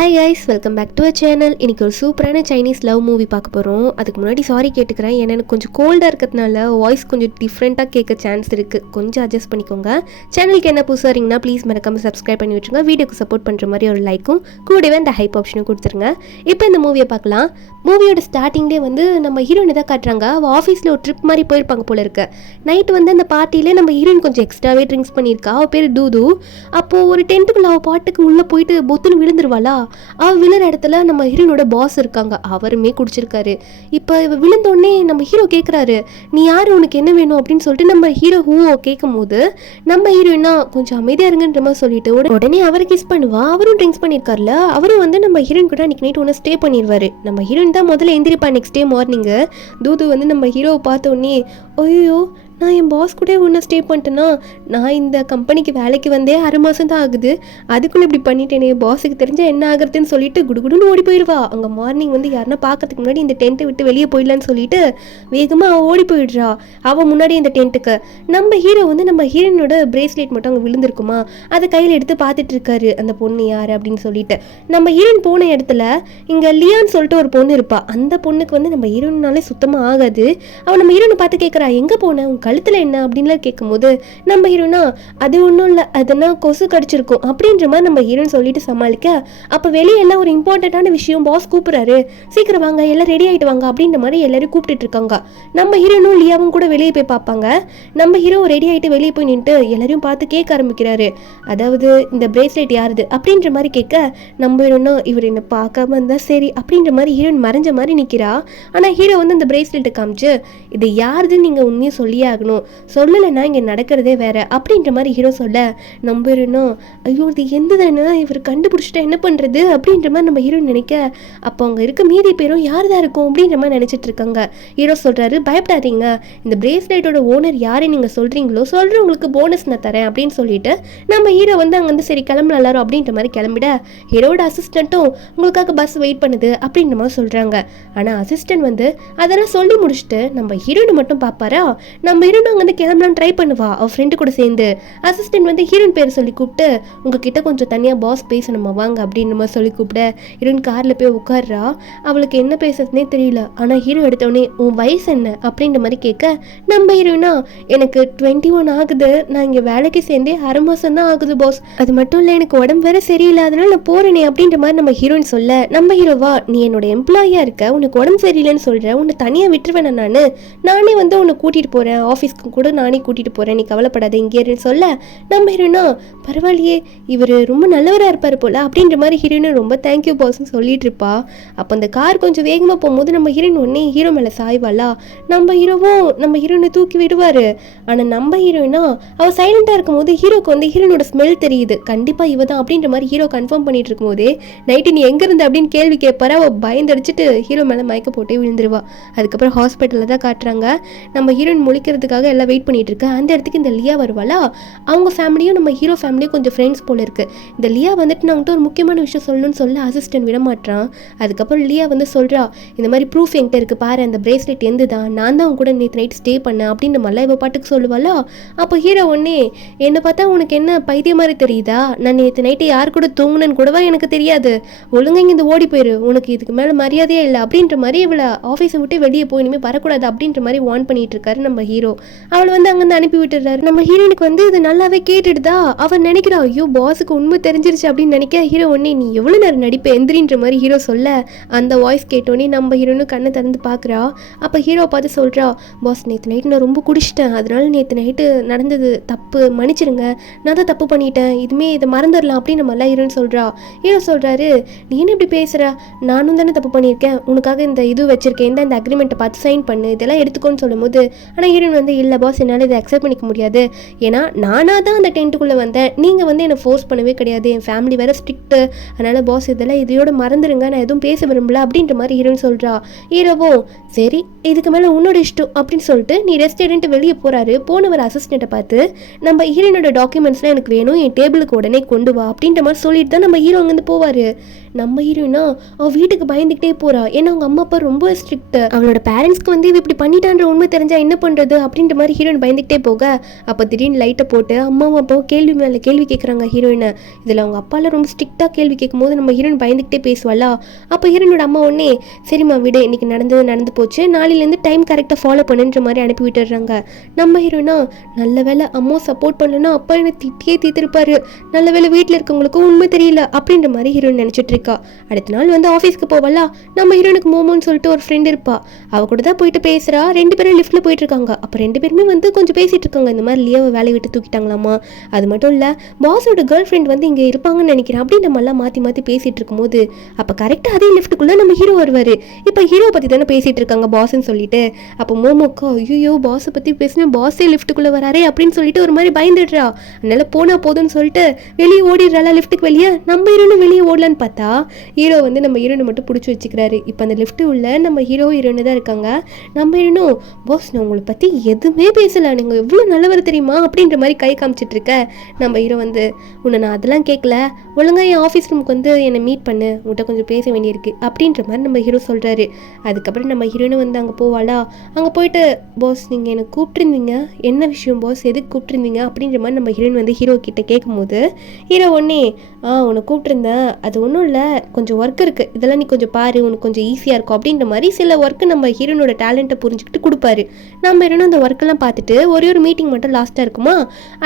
Hi guys, welcome back to a channel. இன்றைக்கி ஒரு சூப்பரான சைனீஸ் லவ் மூவி பார்க்க போகிறோம். அதுக்கு முன்னாடி சாரி கேட்டுக்கிறேன், ஏன்னா எனக்கு கொஞ்சம் கோல்டாக இருக்கிறதுனால வாய்ஸ் கொஞ்சம் டிஃப்ரெண்ட்டாக கேட்க சான்ஸ் இருக்குது. கொஞ்சம் அட்ஜஸ்ட் பண்ணிக்கோங்க. சேனலுக்கு என்ன புதுசாக வரீங்கன்னா ப்ளீஸ் மறக்காமல் சப்ஸ்கிரைப் பண்ணி வச்சுருங்க. வீடியோக்கு சப்போர்ட் பண்ணுற மாதிரி ஒரு லைக்கும் கூடவே அந்த ஹைப் ஆப்ஷனும் கொடுத்துருங்க. இப்போ இந்த மூவியை பார்க்கலாம். மூவியோட ஸ்டார்டிங்லேயே நம்ம ஹீரோயினை தான் காட்டுறாங்க. அவள் ஆஃபீஸில் ஒரு ட்ரிப் மாதிரி போயிருப்பாங்க போல இருக்கு. நைட்டு அந்த பார்ட்டியில் நம்ம ஹீரோயின் கொஞ்சம் எக்ஸ்ட்ராவே ட்ரிங்க்ஸ் பண்ணியிருக்கா. அவள் பேர் தூது. அப்போது ஒரு டென்ட்டுக்குள்ள அவள் பாட்டுக்கு உள்ளே போயிட்டு பொத்துன்னு விழுந்துருவாளா. அவள் விழுற இடத்துல நம்ம ஹீரோனோட பாஸ் இருக்காங்க, அவருமே குடிச்சிருக்காரு. இப்போ விழுந்தோடனே நம்ம ஹீரோ கேட்குறாரு, நீ யார், உனக்கு என்ன வேணும் அப்படின்னு சொல்லிட்டு நம்ம ஹீரோ ஹூவோ கேட்கும் போது நம்ம ஹீரோயினா கொஞ்சம் அமைதியாக இருங்கன்ற மாதிரி சொல்லிட்டு உடனே அவரை கிஸ் பண்ணுவா. அவரும் ட்ரிங்க்ஸ் பண்ணியிருக்காருல, அவரும் நம்ம ஹீரோயின் கூட அன்றைக்கி நைட் ஒன்று ஸ்டே பண்ணிடுவார். நம்ம ஹீரோயின் தான் முதல்ல எந்திரிப்பா நெக்ஸ்ட் டே மார்னிங்கு. தூது நம்ம ஹீரோவை பார்த்தோன்னே, ஐயோ நான் என் பாஸ் கூட ஒன்று ஸ்டே பண்ணிட்டேன்னா, நான் இந்த கம்பெனிக்கு வேலைக்கு வந்தே 6 மாதம் தான் ஆகுது, அதுக்குள்ளே இப்படி பண்ணிட்டேனே, பாஸுக்கு தெரிஞ்சால் என்ன ஆகுறதுன்னு சொல்லிட்டு குடுகுடுன்னு ஓடி போயிடுவா. அங்கே மார்னிங் யாருன்னா பார்க்கறதுக்கு முன்னாடி இந்த டென்ட்டை விட்டு வெளியே போயிடலான்னு சொல்லிட்டு வேகமாக அவள் ஓடி போயிடுறா. அவள் முன்னாடி இந்த டென்ட்டுக்கு நம்ம ஹீரோ நம்ம ஹீரோயினோட பிரேஸ்லெட் மட்டும் அங்கே விழுந்திருக்குமா, அதை கையில் எடுத்து பார்த்துட்டு இருக்காரு. அந்த பொண்ணு யார் அப்படின்னு சொல்லிட்டு நம்ம ஹீரோயின் போன இடத்துல இங்கே லியான்னு சொல்லிட்டு ஒரு பொண்ணு இருப்பா. அந்த பொண்ணுக்கு நம்ம ஹீரோயினாலே சுத்தமாக ஆகாது. அவள் நம்ம ஹீரோனை பார்த்து கேட்குறா, எங்கே போன, கழுத்தில் என்ன அப்படின்லாம் கேட்கும்போது நம்ம ஹீரோனா, அது ஒன்றும் இல்லை, அதெல்லாம் கொசு கடிச்சிருக்கும் அப்படின்ற மாதிரி நம்ம ஹீரோன் சொல்லிட்டு சமாளிக்க, அப்போ வெளியே எல்லாம் ஒரு இம்பார்ட்டண்ட்டான விஷயம், பாஸ் கூப்பிட்றாரு, சீக்கிரம் வாங்க எல்லாம் ரெடி ஆகிட்டு வாங்க அப்படின்ற மாதிரி எல்லாரும் கூப்பிட்டு இருக்காங்க. நம்ம ஹீரோனும் லியாவும் கூட வெளியே போய் பார்ப்பாங்க. நம்ம ஹீரோ ரெடி ஆகிட்டு வெளியே போய் நின்று எல்லாரையும் பார்த்து கேட்க ஆரம்பிக்கிறாரு, அதாவது இந்த பிரேஸ்லெட் யாருது அப்படின்ற மாதிரி கேட்க, நம்ம ஹீரோனா இவர் என்ன பார்க்காம இருந்தால் சரி அப்படின்ற மாதிரி ஹீரோயின் மறைஞ்ச மாதிரி நிற்கிறா. ஆனால் ஹீரோ அந்த பிரேஸ்லெட்டை காமிச்சு, இது யாருதுன்னு நீங்கள் உண்மையை சொல்லியே ஆகணும், சொல்லலைன்னா இங்கே நடக்கிறதே வேற அப்படின்ற மாதிரி ஹீரோ சொல்ல, நம்புறோம் ஐயோ இது எந்த தானே இவர் கண்டுபிடிச்சிட்டா என்ன பண்ணுறது அப்படின்ற மாதிரி நம்ம ஹீரோ நினைக்க, அப்போ அங்கே இருக்க மீதி பேரும் யார் தான் இருக்கும் அப்படின்ற மாதிரி நினச்சிட்டு இருக்காங்க. ஹீரோ சொல்கிறாரு, பயப்படாதீங்க, இந்த பிரேஸ்லெட்டோட ஓனர் யாரை நீங்கள் சொல்கிறீங்களோ சொல்கிறவங்களுக்கு போனஸ் நான் தரேன் அப்படின்னு சொல்லிட்டு நம்ம ஹீரோ அங்கேருந்து சரி கிளம்பலாம் எல்லாரும் அப்படின்ற மாதிரி கிளம்பிட, ஹீரோட அசிஸ்டண்ட்டும் உங்களுக்காக பஸ் வெயிட் பண்ணுது அப்படின்ற மாதிரி சொல்கிறாங்க. ஆனால் அசிஸ்டன்ட் அதெல்லாம் சொல்லி முடிச்சுட்டு நம்ம ஹீரோனை மட்டும் பார்ப்பாரா. நம்ம ஹீரோன் அங்கே கிளம்பலாம் ட்ரை பண்ணுவா அவள் ஃப்ரெண்டு கூட சேர்ந்து. அசிஸ்டன்ட் ஹீரோயின் பேர் சொல்லி கூப்பிட்டு, உங்ககிட்ட கொஞ்சம் தனியாக பாஸ் பேசணுமா வாங்க அப்படின்னு மாதிரி சொல்லி கூப்பிட, ஹீரோயின் காரில் போய் உட்கார்றா. அவளுக்கு என்ன பேசுறதுனே தெரியல. ஆனால் ஹீரோ எடுத்தோடனே, உன் வயசு என்ன அப்படின்ற மாதிரி கேட்க, நம்ம ஹீரோயினா, எனக்கு 21 ஆகுது, நான் இங்கே வேலைக்கு சேர்ந்தே 6 மாதம் தான் ஆகுது பாஸ், அது மட்டும் இல்லை எனக்கு உடம்பு வேற சரியில்லை, அதனால நான் போறேனே அப்படின்ற மாதிரி நம்ம ஹீரோயின் சொல்ல, நம்ம ஹீரோவா, நீ என்னோட எம்ப்ளாயியா இருக்க, உனக்கு உடம்பு சரியில்லைன்னு சொல்ற, உன்னை தனியாக விட்டுருவேன் நானே உன்னை கூட்டிட்டு போறேன், ஆஃபீஸ்க்கு கூட நானே கூட்டிட்டு போறேன், நீ கவலைப்படாத இங்கே சொல்ல, நம்ம ஹீரோனா பரவாயில்லையே இவர் ரொம்ப நல்லவராக இருப்பார் போல அப்படின்ற மாதிரி ஹீரோயினும் ரொம்ப தேங்க்யூ பாஸ்ன்னு சொல்லிட்டு இருப்பா. அப்போ அந்த கார் கொஞ்சம் வேகமாக போகும்போது நம்ம ஹீரோயின் உடனே ஹீரோ மேலே சாய்வாளா. நம்ம ஹீரோவும் நம்ம ஹீரோயினை தூக்கி விடுவார். ஆனால் நம்ம ஹீரோயினா அவள் சைலண்டாக இருக்கும்போது ஹீரோக்கு ஹீரோனோட ஸ்மெல் தெரியுது, கண்டிப்பாக இவ தான் அப்படின்ற மாதிரி ஹீரோ கன்ஃபார்ம் பண்ணிட்டு இருக்கும்போதே, நைட்டு நீ எங்கே இருந்த அப்படின்னு கேள்வி கேட்பாரு. அவள் பயந்தடிச்சிட்டு ஹீரோ மேலே மயக்க போட்டே விழுந்துருவா. அதுக்கப்புறம் ஹாஸ்பிட்டலில் தான் காட்டுறாங்க. நம்ம ஹீரோயின் முழிக்கிறதுக்காக எல்லாம் வெயிட் பண்ணிட்டு இருக்க. அந்த இடத்துக்கு இந்த லியா வருவாளா. அவங்க ஃபேமிலியும் நம்ம ஹீரோ ஃபேமிலியும் கொஞ்சம் ஃப்ரெண்ட்ஸ் போல இருக்கு. இந்த லியா நாங்கிட்ட ஒரு முக்கியமான விஷயம் சொல்லணும்னு சொல்ல அசிஸ்டன்ட் விட மாட்டான். அதுக்கப்புறம் லியா சொல்றா, இந்த மாதிரி ப்ரூஃப் என்கிட்ட இருக்கு பாரு, அந்த பிரேஸ்லெட் எந்த தான், நான் தான் கூட நேற்று நைட் ஸ்டே பண்ணேன் அப்படின்னு மல்ல இவ பாட்டுக்கு சொல்லுவாளா. அப்போ ஹீரோ என்னை பார்த்தா உனக்கு என்ன பைத்திய மாதிரி தெரியுதா, நான் நேற்று நைட்டு யார் கூட தூங்குனேன்னு கூடவா எனக்கு தெரியாது, ஒழுங்கா இங்கே ஓடி போயிரு, உனக்கு இதுக்கு மேலே மரியாதையே இல்லை அப்படின்ற மாதிரி இவளை ஆஃபீஸை விட்டு வெளியே போய் இனிமேல் வரக்கூடாது அப்படின்ற மாதிரி வார்ன் பண்ணிட்டு இருக்காரு நம்ம ஹீரோ. அவள் அங்கேருந்து அனுப்பி விட்டுறாரு. நம்ம ஹீரோனுக்கு இது நல்லாவே கேட்டுடுதா. அவன் நினைக்கிறா, ஐயோ பாஸுக்கு உண்மை தெரிஞ்சிருச்சு அப்படின்னு நினைக்க, ஹீரோ நீ எவ்வளோ நேரம் நடிப்ப எந்திரின்ற மாதிரி ஹீரோ சொல்ல, அந்த வாய்ஸ் கேட்டோன்னே நம்ம ஹீரோனும் கண்ணை திறந்து பார்க்குறா. அப்போ ஹீரோ பார்த்து சொல்கிறா, பாஸ் நேற்று நைட்டு நான் ரொம்ப குடிச்சிட்டேன், அதனால நேற்று நைட்டு நடந்தது தப்பு, மன்னிச்சிருங்க, நான் தான் தப்பு பண்ணிட்டேன், இதை மறந்துடலாம் அப்படின்னு நம்ம எல்லாம் ஹீரோன்னு சொல்கிறா. ஹீரோ சொல்கிறாரு, நீ என்ன இப்படி பேசுகிற, நானும் தானே தப்பு பண்ணியிருக்கேன், உனக்காக இந்த வச்சிருக்கேன், இந்த அக்ரிமெண்ட்டை பார்த்து சைன் பண்ணு, இதெல்லாம் எடுத்துக்கோன்னு சொல்லும் போது, ஆனால் ஹீரோன் இல்லை பாஸ் என்னால் இதை அக்செப்ட் பண்ணிக்க முடியாது, ஏன்னா நானாக தான் அந்த டென்ட்டுக்குள்ளே வந்தேன், நீங்கள் என்னை ஃபோர்ஸ் பண்ணவே கிடையாது, என் ஃபேமிலி வேறு ஸ்ட்ரிக்ட்டு, அதனால் பாஸ் இதெல்லாம் இதையோட மறந்துடுங்க, நான் எதுவும் பேச விரும்பல அப்படின்ற மாதிரி ஹீரோன்னு சொல்கிறா. ஹீரோவோ சரி இதுக்கு மேலே உன்னோட இஷ்டம் அப்படின்னு சொல்லிட்டு நீ ரெஸ்ட் எடுன்ட்டு வெளியே போகிறாரு. போனவர் அசிஸ்டண்ட்டை பார்த்து, நம்ம ஹீரோனோட டாக்குமெண்ட்ஸ்லாம் எனக்கு வேணும், என் டேபிளுக்கு உடனே கொண்டு வா அப்படின்ற மாதிரி சொல்லிட்டு தான் நம்ம ஹீரோ அங்கேருந்து போவார். நம்ம ஹீரோயினா அவள் வீட்டுக்கு பயந்துக்கிட்டே போறா. ஏன்னா அவங்க அம்மா அப்பா ரொம்ப ஸ்ட்ரிக்ட். அவளோட பேரண்ட்ஸ்க்கு வந்து இப்படி பண்ணிட்டான்ற உண்மை தெரிஞ்சா என்ன பண்றது அப்படின்ற மாதிரி ஹீரோயின் பயந்துக்கிட்டே போக, அப்போ திடீர்னு லைட்டை போட்டு அம்மாவும் அப்பாவும் கேள்வி மேலே கேள்வி கேட்குறாங்க ஹீரோயினை. இதில் அவங்க அப்பால ரொம்ப ஸ்ட்ரிக்டாக கேள்வி கேட்கும் போது நம்ம ஹீரோயின் பயந்துக்கிட்டே பேசுவாளா. அப்போ ஹீரோனோட அம்மா உடனே சரிம்மா விடு, இன்னைக்கு நடந்து போச்சு, நாளையிலேருந்து டைம் கரெக்டாக ஃபாலோ பண்ணுன்ற மாதிரி அனுப்பி விட்டுடுறாங்க. நம்ம ஹீரோயினா நல்ல வேலை அம்மா சப்போர்ட் பண்ணலன்னா அப்பா என்னை திட்டியே தீர்த்திருப்பாரு, நல்ல வேலை வீட்டில் இருக்கவங்களுக்கும் உண்மை தெரியல அப்படின்ற மாதிரி ஹீரோயின் நினச்சிட்டு இருக்கா. அடுத்த நாள் வந்து ஆஃபீஸ்க்கு போவாளா. நம்ம ஹீரோனுக்கு மோமோன்னு சொல்லிட்டு ஒரு ஃப்ரெண்ட் இருப்பா. அவ கூட தான் போயிட்டு பேசுறா. 2 பேரும் லிஃப்ட்ல போயிட்டு இருக்காங்க. அப்போ 2 பேருமே வந்து கொஞ்சம் பேசிட்டு இருக்காங்க. இந்த மாதிரி லியோவை வேலையை விட்டு தூக்கிட்டாங்களாமா. அது மட்டும் இல்லை, பாஸோட கேர்ள் ஃப்ரெண்ட் வந்து இங்கே இருப்பாங்கன்னு நினைக்கிறேன் அப்படின்னு நம்ம எல்லாம் மாற்றி மாற்றி பேசிட்டு இருக்கும்போது அப்போ கரெக்டாக அதே லிஃப்ட்டுக்குள்ளே நம்ம ஹீரோ வருவார். இப்போ ஹீரோ பற்றி தானே பேசிட்டு இருக்காங்க பாஸ்ன்னு சொல்லிட்டு. அப்போ மோமோக்கா ஐயோ பாஸை பற்றி பேசினா பாஸே லிஃப்ட்டுக்குள்ளே வராரே அப்படின்னு சொல்லிட்டு ஒரு மாதிரி பயந்துடுறா. அதனால போனா போதும்னு சொல்லிட்டு வெளியே ஓடிடுறாளா லிஃப்ட்டுக்கு வெளியே. நம்ம ஹீரோனும் வெளியே ஓடலான்னு பார்த்தா ஹீரோ வந்து நம்ம ஹீரோனை மட்டும் பிடிச்சி வச்சுக்கிறாரு. இப்போ அந்த லிஃப்ட்டு உள்ள நம்ம ஹீரோ ஹீரோன்னு தான் இருக்காங்க. நம்ம ஹீரோனும் பாஸ் நான் உங்களை பற்றி எதுவுமே பேசலை, நீங்கள் எவ்வளோ நல்லவர் தெரியுமா அப்படின்ற மாதிரி கை காமிச்சிட்டு இருக்க. நம்ம ஹீரோ வந்து உன்னை நான் அதெல்லாம் கேட்கல, ஒழுங்காக என் ஆஃபீஸ் ரூமுக்கு வந்து என்னை மீட் பண்ணு, உன்கிட்ட கொஞ்சம் பேச வேண்டியிருக்கு அப்படின்ற மாதிரி நம்ம ஹீரோ சொல்கிறாரு. அதுக்கப்புறம் நம்ம ஹீரோனு வந்து அங்கே போவாளா. அங்கே போயிட்டு பாஸ் நீங்கள் என்னை கூப்பிட்டுருந்தீங்க, என்ன விஷயம் பாஸ், எதுக்கு கூப்பிட்டுருந்தீங்க அப்படின்ற மாதிரி நம்ம ஹீரோயின் வந்து ஹீரோ கிட்ட கேட்கும்போது ஹீரோ ஒன்னே உன்னை கூப்பிட்டுருந்தேன், அது ஒன்றும் இல்லை, கொஞ்சம் ஒர்க் இருக்குது, இதெல்லாம் நீ கொஞ்சம் பாரு, உனக்கு கொஞ்சம் ஈஸியாக இருக்கும் அப்படின்ற மாதிரி சில ஒர்க்கு நம்ம ஹீரோனோட டேலண்ட்டை புரிஞ்சுக்கிட்டு கொடுப்பாரு. நம்ம ஹீரோனும் அந்த ஒர்க்கெல்லாம் பார்த்துட்டு ஒரு மீட்டிங் மட்டும் லாஸ்ட்டாக இருக்குமா,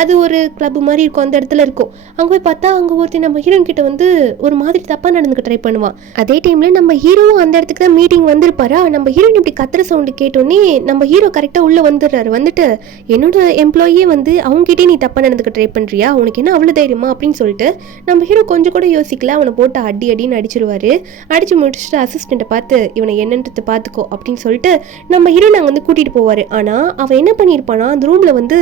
அது ஒரு கிளப் மாதிரி இருக்கும், அந்த இடத்துல இருக்கும். அங்கே போய் பார்த்தா அங்கே ஒருத்தி நம்ம ஹீரோயின் கிட்ட வந்து ஒரு மாதிரி தப்பாக நடந்துக்க ட்ரை பண்ணுவான். அதே டைமில் நம்ம ஹீரோவும் அந்த இடத்துக்கு தான் மீட்டிங் வந்திருப்பாரா. நம்ம ஹீரோயின் இப்படி கத்துற சவுண்டு கேட்டோன்னே நம்ம ஹீரோ கரெக்டாக உள்ளே வந்துடுறாரு. வந்துட்டு என்னோட எம்ப்ளாயே வந்து அவங்ககிட்டே நீ தப்பாக நடந்துக்க ட்ரை பண்ணுறியா, உனக்கு என்ன அவ்வளோ தைரியமா அப்படின்னு சொல்லிட்டு நம்ம ஹீரோ கொஞ்சம் கூட யோசிக்கல, அவனை போட்டு அடின்னு அடிச்சிருவாரு. அடிச்சு முடிச்சுட்டு அசிஸ்டண்ட்டை பார்த்து இவனை என்னன்றது பார்த்துக்கோ அப்படின்னு சொல்லிட்டு நம்ம ஹீரோ நாங்கள் வந்து கூட்டிகிட்டு போவார். ஆனால் அவன் என்ன பண்ணியிருப்பானா, அந்த ரூமில் வந்து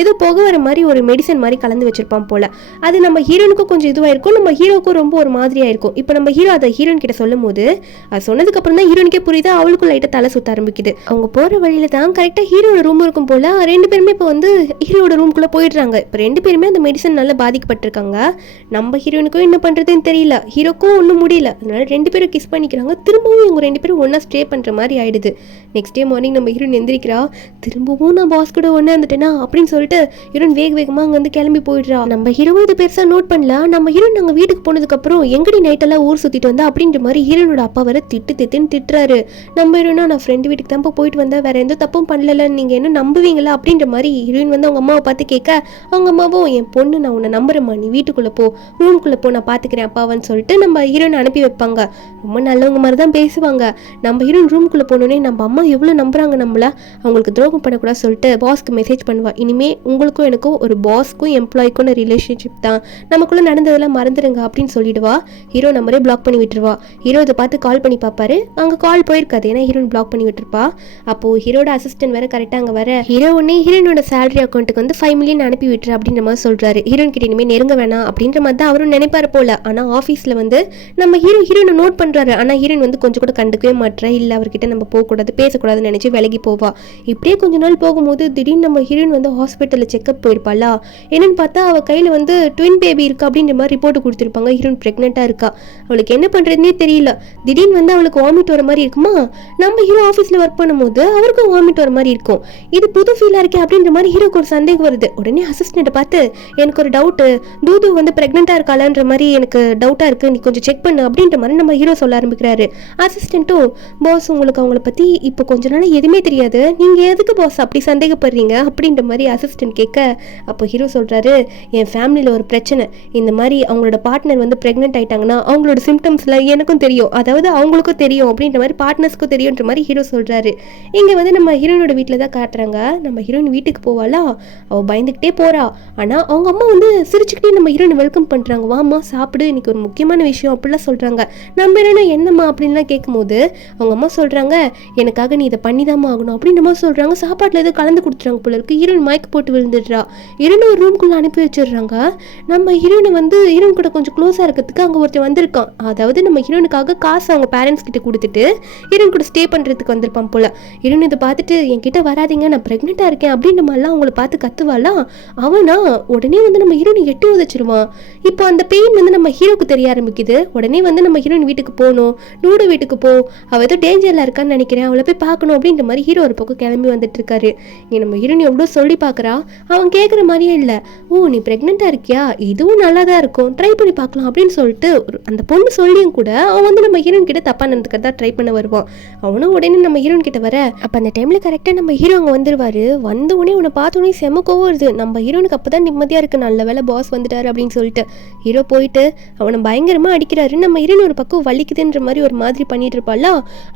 ஏதோ புகை வர மாதிரி ஒரு மெடிசன் மாதிரி கலந்து வச்சிருப்பான் போல. அது நம்ம ஹீரோனுக்கும் கொஞ்சம் இதுவாக இருக்கும், நம்ம ஹீரோக்கும் ரொம்ப ஒரு மாதிரியாக இருக்கும். இப்போ நம்ம ஹீரோ அதை ஹீரோன் கிட்ட சொல்லும் போது அது சொன்னதுக்கு அப்புறம் தான் ஹீரோனுக்கே புரியுது, அவளுக்கும் லைட்டாக தலை சுத்த ஆரம்பிக்குது. அவங்க போகிற வழியில தான் கரெக்டாக ஹீரோட ரூம் இருக்கும் போல. 2 பேருமே இப்போ வந்து ஹீரோட ரூம்குள்ளே போயிடுறாங்க. இப்போ 2 பேருமே அந்த மெடிசன் நல்லா பாதிக்கப்பட்டிருக்காங்க. நம்ம ஹீரோனுக்கும் என்ன பண்ணுறதுன்னு தெரியல, ஹீரோக்கும் ஒன்றும் முடியல. அதனால 2 பேரும் கிஸ் பண்ணிக்கிறாங்க. திரும்பவும் இவங்க 2 பேரும் ஒன்றா ஸ்டே பண்ணுற மாதிரி ஆயிடுது. நெக்ஸ்ட் டே மார்னிங் நம்ம ஹீரோன் எந்திரிக்கிறா. திரும்பவும் நான் பாஸ் கூட ஒன்றா இருந்துட்டேனா அப்படின்னு சொல்லிட்டு ஹீரோன் வேகமாக அங்கே வந்து கிளம்பி போயிடுறா. நம்ம ஹீரோவும் இது பெருசாக நோட் பண்ணல. நம்ம ஹீரோன் நாங்கள் வீட்டுக்கு போனதுக்கப்புறம் எங்கடி நைட்டெல்லாம் ஊர் சுற்றிட்டு வந்தா அப்படின்ற மாதிரி ஹீரோனோட அப்பா வர திட்டுன்னு திட்டுறாரு. நம்ம ஹீரோனா நான் ஃப்ரெண்டு வீட்டுக்கு தான் போயிட்டு வந்தேன், வேற எந்த தப்பும் பண்ணல, நீங்கள் என்ன நம்புவீங்களா அப்படின்ற மாதிரி ஹீரோயின் வந்து அவங்க அம்மாவை பார்த்து கேட்க, அவங்க அம்மாவும் என் பொண்ணு நான் உன்னை நம்புறேம்மா, நீ வீட்டுக்குள்ளே போ, ரூம்குள்ளே போ, நான் பார்த்துக்கிறேன் அப்பாவான்னு சொல்லிட்டு நம்ம ஹீரோனை அனுப்பி வைப்பாங்க. ரொம்ப நல்லவங்க மாதிரி தான் பேசுவாங்க. நம்ம ஹீரோயின் ரூம்குள்ளே போனோடனே நம்ம அம்மா எவ்வளோ நம்புறாங்க நம்மள, அவங்களுக்கு துரோகம் பண்ணக்கூடாது சொல்லிட்டு பாஸ்க்கு மெசேஜ் பண்ணுவா. இனிமே உங்களுக்கும் எனக்கும் ஒரு பாஸ்க்கும் எம்ப்ளாய்க்கும் ரிலேஷன்ஷிப் தான், நமக்குள்ளே நடந்ததெல்லாம் மறந்துடுங்க அப்படின்னு சொல்லிடுவா. ஹீரோ நம்பரே பிளாக் பண்ணி விட்டுருவா. ஹீரோ இதை பார்த்து கால் பண்ணி பார்ப்பாரு. அங்கே கால் போயிருக்காது, ஏன்னா ஹீரோயின் பிளாக் பண்ணி விட்டுருப்பா. அப்போது ஹீரோட அசிஸ்டன்ட் வேற கரெக்டாக அங்கே வர ஹீரோ உடனே ஹீரோனோட சேலரி அக்கௌண்ட்டுக்கு வந்து 5 மில்லியன் அனுப்பி விட்டுரு அப்படின்ற மாதிரி சொல்கிறாரு. ஹீரோயின் கிட்ட இனிமேல் நெருங்க வேணாம் அப்படின்ற மாதிரி தான் அவரும் நினைப்பாரு போல. ஆனால் ஆஃபீஸில் வந்து நம்ம ஹீரோனை நோட் பண்ணுறாரு. ஆனால் ஹீரோயின் வந்து கொஞ்சம் கூட கண்டுக்கவே மாட்டேன், இல்லை அவர்கிட்ட நம்ம போகக்கூடாது பேசக்கூடாதுன்னு நினச்சி விலகி போவா. இப்படியே கொஞ்ச நாள் போகும்போது திடீர்னு நம்ம ஹீரோயின் வந்து ஹாஸ்பிட்டலில் செக்அப் போயிருப்பாளா. என்னன்னு பார்த்தா அவள் கையில் வந்து ட்வின் பேபி இருக்கா அப்படின்ற மாதிரி ரிப்போர்ட் கொடுத்துருப்பாங்க. ஹீரோயின் ப்ரெக்னெண்ட்டாக இருக்கா. அவளுக்கு என்ன பண்ணுறதுனே தெரியல. திடீர்னு வந்து அவளுக்கு வாமிட் வர மாதிரி இருக்குமா. நம்ம ஹீரோ ஆஃபீஸில் ஒர்க் பண்ணும்போது அவருக்கும் வாமிட் வர மாதிரி இருக்கும். இது புது ஃபீலாக இருக்கே அப்படின்ற மாதிரி ஹீரோக்கு ஒரு சந்தேகம் வருது. உடனே அசிஸ்டண்ட்டை பார்த்து எனக்கு ஒரு டவுட்டு, தூது வந்து ப்ரெக்னெண்ட்டாக இருக்காளான்ற மாதிரி எனக்கு டவுட்டாக இருக்குது, நீ கொஞ்சம் செக் பண்ணு அப்படின்ற மாதிரி நம்ம ஹீரோ சொல்ல ஆரம்பிக்கிறாரு. அசிஸ்டண்ட்டும் பாஸ் உங்களுக்கு அவங்கள பற்றி இப்போ கொஞ்ச நாள் எதுவுமே தெரியாது, நீங்கள் எதுக்கு பாஸ் அப்படி சந்தேகப்படுறீங்க அப்படின்ற மாதிரி அசிஸ்டன்ட் கேட்க, அப்போ ஹீரோ சொல்கிறாரு என் ஃபேமிலியில் ஒரு பிரச்சனை, இந்த மாதிரி அவங்களோட பார்ட்னர் வந்து ப்ரெக்னென்ட் ஆகிட்டாங்கன்னா அவங்களோட சிம்டம்ஸில் எனக்கும் தெரியும், அதாவது அவங்களுக்கும் தெரியும் அப்படின்ற மாதிரி பார்ட்னர்ஸ்க்கும் தெரியுன்ற மாதிரி ஹீரோ சொல்கிறாரு. இங்கே வந்து நம்ம ஹீரோனோட வீட்டில் தான் காட்டுறாங்க. நம்ம ஹீரோயின் வீட்டுக்கு போவாளா, அவள் பயந்துக்கிட்டே போகிறா. ஆனால் அவங்க அம்மா வந்து சிரிச்சுக்கிட்டே நம்ம ஹீரோனை வெல்கம் பண்ணுறாங்க. வாம்மா சாப்பிடு, இன்னைக்கு ஒரு முக்கியமான விஷயம் அப்படிலாம் சொல்கிறாங்க. நம்ம ஹீரோனை என்னம்மா அப்படின்லாம் கேட்கும்போது அவங்க அம்மா சொல்கிறாங்க எனக்காக நீ இதை பண்ணிதாம்மா ஆகணும் அப்படின்ற மாதிரி சொல்கிறாங்க. சாப்பாட்டில் எதுவும் கலந்து கொடுத்துறாங்க போல இருக்கு. ஹீரோயின் மயக்க போட்டு விழுந்துடுறா. ஹீரோனை ஒரு ரூம்குள்ளே அனுப்பி வச்சிடுறாங்க. நம்ம ஹீரோனை வந்து ஹீரோயின் கூட கொஞ்சம் க்ளோஸாக இருக்கிறதுக்கு அங்கே ஒருத்தர் வந்திருக்கான். அதாவது நம்ம ஹீரோனுக்காக காசு அவங்க பேரண்ட்ஸ் கிட்ட கொடுத்துட்டு ஹீரோயின் கூட ஸ்டே பண்ணுறதுக்கு வந்திருப்பான் போல. ஹீரோயின் இதை பார்த்துட்டு என்கிட்ட வராதிங்க, நான் ப்ரெக்னெண்ட்டாக இருக்கேன் அப்படின்ற மாதிரிலாம் அவங்கள பார்த்து கத்துவாளா. அவனா உடனே வந்து நம்ம ஹீரோனை எட்டி உதச்சிருவான். இப்போ அந்த பெயின் வந்து நம்ம ஹீரோக்கு தெரிய ஆரம்பிக்குது. தெரியுது. உடனே வந்து நம்ம ஹீரோயின் வீட்டுக்கு போகணும், டூடு வீட்டுக்கு போ, அவள் ஏதோ டேஞ்சரில் இருக்கான்னு நினைக்கிறேன், அவளை போய் பார்க்கணும் அப்படின்ற மாதிரி ஹீரோ ஒரு பக்கம் கிளம்பி வந்துட்டு இருக்காரு. இங்கே நம்ம ஹீரோயின் எவ்வளோ சொல்லி பார்க்குறா, அவன் கேட்குற மாதிரியே இல்லை. ஓ நீ ப்ரெக்னெண்ட்டாக இருக்கியா, இதுவும் நல்லா தான் இருக்கும், ட்ரை பண்ணி பார்க்கலாம் அப்படின்னு சொல்லிட்டு அந்த பொண்ணு சொல்லியும் கூட அவன் வந்து நம்ம ஹீரோயின் கிட்ட தப்பாக நடந்துக்கிறதா ட்ரை பண்ண வருவான். அவனும் உடனே நம்ம ஹீரோயின் கிட்ட வர, அப்போ அந்த டைமில் கரெக்டாக நம்ம ஹீரோ அங்கே வந்துருவாரு. வந்த உடனே உன்னை பார்த்தோன்னே செம கோவம் வருது. நம்ம ஹீரோனுக்கு அப்போ தான் நிம்மதியாக இருக்குது, நல்ல வேலை பாஸ் வந்துட்டாரு அப்படின்னு சொல்லிட்டு ஹீரோ போயிட்டு அவனை பயங்கரமாக அடிக்கிறாரு. நம்ம ஹீரோயின் ஒரு பக்கம் வலிக்குதுன்ற மாதிரி ஒரு மாதிரி பண்ணிட்டு இருப்பாளா,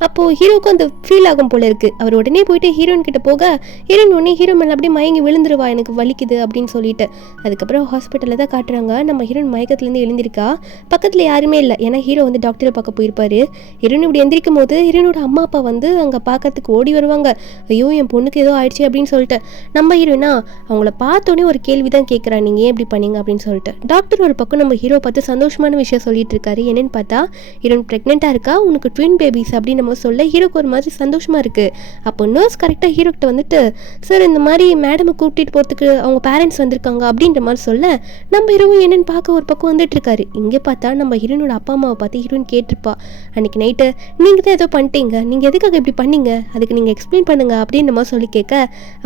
அப்போது ஹீரோக்கும் அந்த ஃபீல் ஆகும் போல இருக்குது. அவர் உடனே போயிட்டு ஹீரோயின் கிட்ட போக ஹீரோயின் உடனே ஹீரோ மேலே அப்படியே மயங்கி விழுந்துருவா, எனக்கு வலிக்குது அப்படின்னு சொல்லிட்டு. அதுக்கப்புறம் ஹாஸ்பிட்டலில் தான் காட்டுறாங்க, நம்ம ஹீரோயின் மயக்கத்துலேருந்து எழுந்திருக்கா. பக்கத்தில் யாருமே இல்லை, ஏன்னா ஹீரோ வந்து டாக்டரை பார்க்க போயிருப்பாரு. ஹீரோயின் இப்படி எந்திரிக்கும் போது ஹீரோனோட அம்மா அப்பா வந்து அங்கே பார்க்கறதுக்கு ஓடி வருவாங்க. ஐயோ என் பொண்ணுக்கு ஏதோ ஆயிடுச்சு அப்படின்னு சொல்லிட்டு. நம்ம ஹீரோயினா அவங்கள பார்த்தோன்னே ஒரு கேள்வி தான் கேட்குறா, நீங்கள் ஏன் இப்படி பண்ணீங்க அப்படின்னு சொல்லிட்டு. டாக்டர் ஒரு பக்கம் நம்ம ஹீரோ பார்த்து சந்தோஷமான விஷயம் சொல்லிட்டு இருக்காரு. என்னன்னு பார்த்தா ஹீரோயின் ப்ரெக்னெண்ட்டாக இருக்கா, உனக்கு ட்வின் பேபிஸ் அப்படின்னு நம்ம சொல்ல ஹீரோக்கு ஒரு மாதிரி சந்தோஷமாக இருக்குது. அப்போ நர்ஸ் கரெக்டாக ஹீரோ கிட்ட வந்துட்டு, சார் இந்த மாதிரி மேடமை கூப்பிட்டு போகிறதுக்கு அவங்க பேரண்ட்ஸ் வந்திருக்காங்க அப்படின்ற மாதிரி சொல்ல நம்ம ஹீரோவும் என்னென்னு பார்க்க ஒரு பக்கம் வந்துட்டு இருக்காரு. இங்கே பார்த்தா நம்ம ஹீரோனோட அப்பா அம்மாவை பார்த்து ஹீரோயின் கேட்டிருப்பா, அன்றைக்கி நைட்டு நீங்கள் தான் ஏதோ பண்ணிட்டீங்க, நீங்கள் எதுக்காக இப்படி பண்ணீங்க, அதுக்கு நீங்கள் எக்ஸ்பிளைன் பண்ணுங்க அப்படின்ற மாதிரி சொல்லி கேட்க,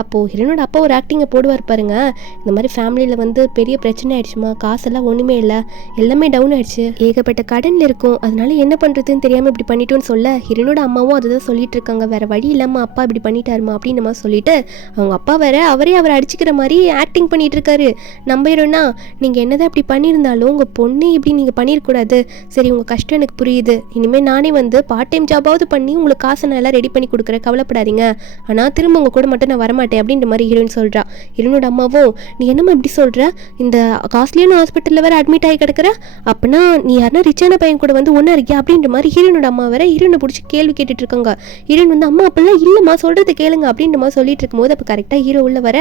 அப்போது ஹீரோனோட அப்பா ஒரு ஆக்டிங்கை போடுவார் பாருங்க, இந்த மாதிரி ஃபேமிலியில் வந்து பெரிய பிரச்சனை ஆயிடுச்சுமா, காசெல்லாம் ஒன்றுமே இல்லை, எல்லாமே டவுன் ஆயிடுச்சு, ஏகப்பட்ட கடனில் இருக்கும், அதனால என்ன பண்ணுறதுன்னு தெரியாமல் இப்படி பண்ணிட்டோன்னு சொல்ல ஹீரோனோட அம்மாவும் அதை தான் சொல்லிட்டு இருக்காங்க, வேறு வழி இல்லாமல் அப்பா இப்படி பண்ணிட்டாருமா அப்படின்னு மாதிரி சொல்லிட்டு அவங்க அப்பா வேற அவரே அவரை அடிச்சுக்கிற மாதிரி ஆக்டிங் பண்ணிட்டு இருக்காரு. நம்ம ஹீரோனா, நீங்கள் என்னதான் இப்படி பண்ணியிருந்தாலும் உங்கள் பொண்ணு இப்படி நீங்கள் பண்ணிடக்கூடாது, சரி உங்கள் கஷ்டம் எனக்கு புரியுது, இனிமேல் நானே வந்து பார்ட் டைம் ஜாபாவது பண்ணி உங்களுக்கு காசை நான் எல்லாம் ரெடி பண்ணி கொடுக்குறேன், கவலைப்படாதீங்க, ஆனால் திரும்ப உங்கள் கூட மட்டும் நான் வரமாட்டேன் அப்படின்ற மாதிரி ஹீரோயின் சொல்கிறா. ஹீரோனோட அம்மாவும், நீ என்னம்மா இப்படி சொல்கிற, இந்த காஸ்ட்லியான ஹாஸ்பிட்டலில் வேறு அட்மிட் ஆகி கிடக்குற, அப்படின்னா நீ யாருன்னா ரிச்சான பையன் கூட வந்து ஒன்றா இருக்கியா அப்படின்ற மாதிரி ஹீரோனோட அம்மா வேற ஹீரோனை பிடிச்சி கேள்வி கேட்டுட்டு இருக்காங்க. ஹீரோயின் வந்து, அம்மா அப்படிலாம் இல்லைம்மா, சொல்கிறது கேளுங்க அப்படின்ற மாதிரி சொல்லிட்டு இருக்கும்போது அப்போ கரெக்டாக ஹீரோ உள்ள வர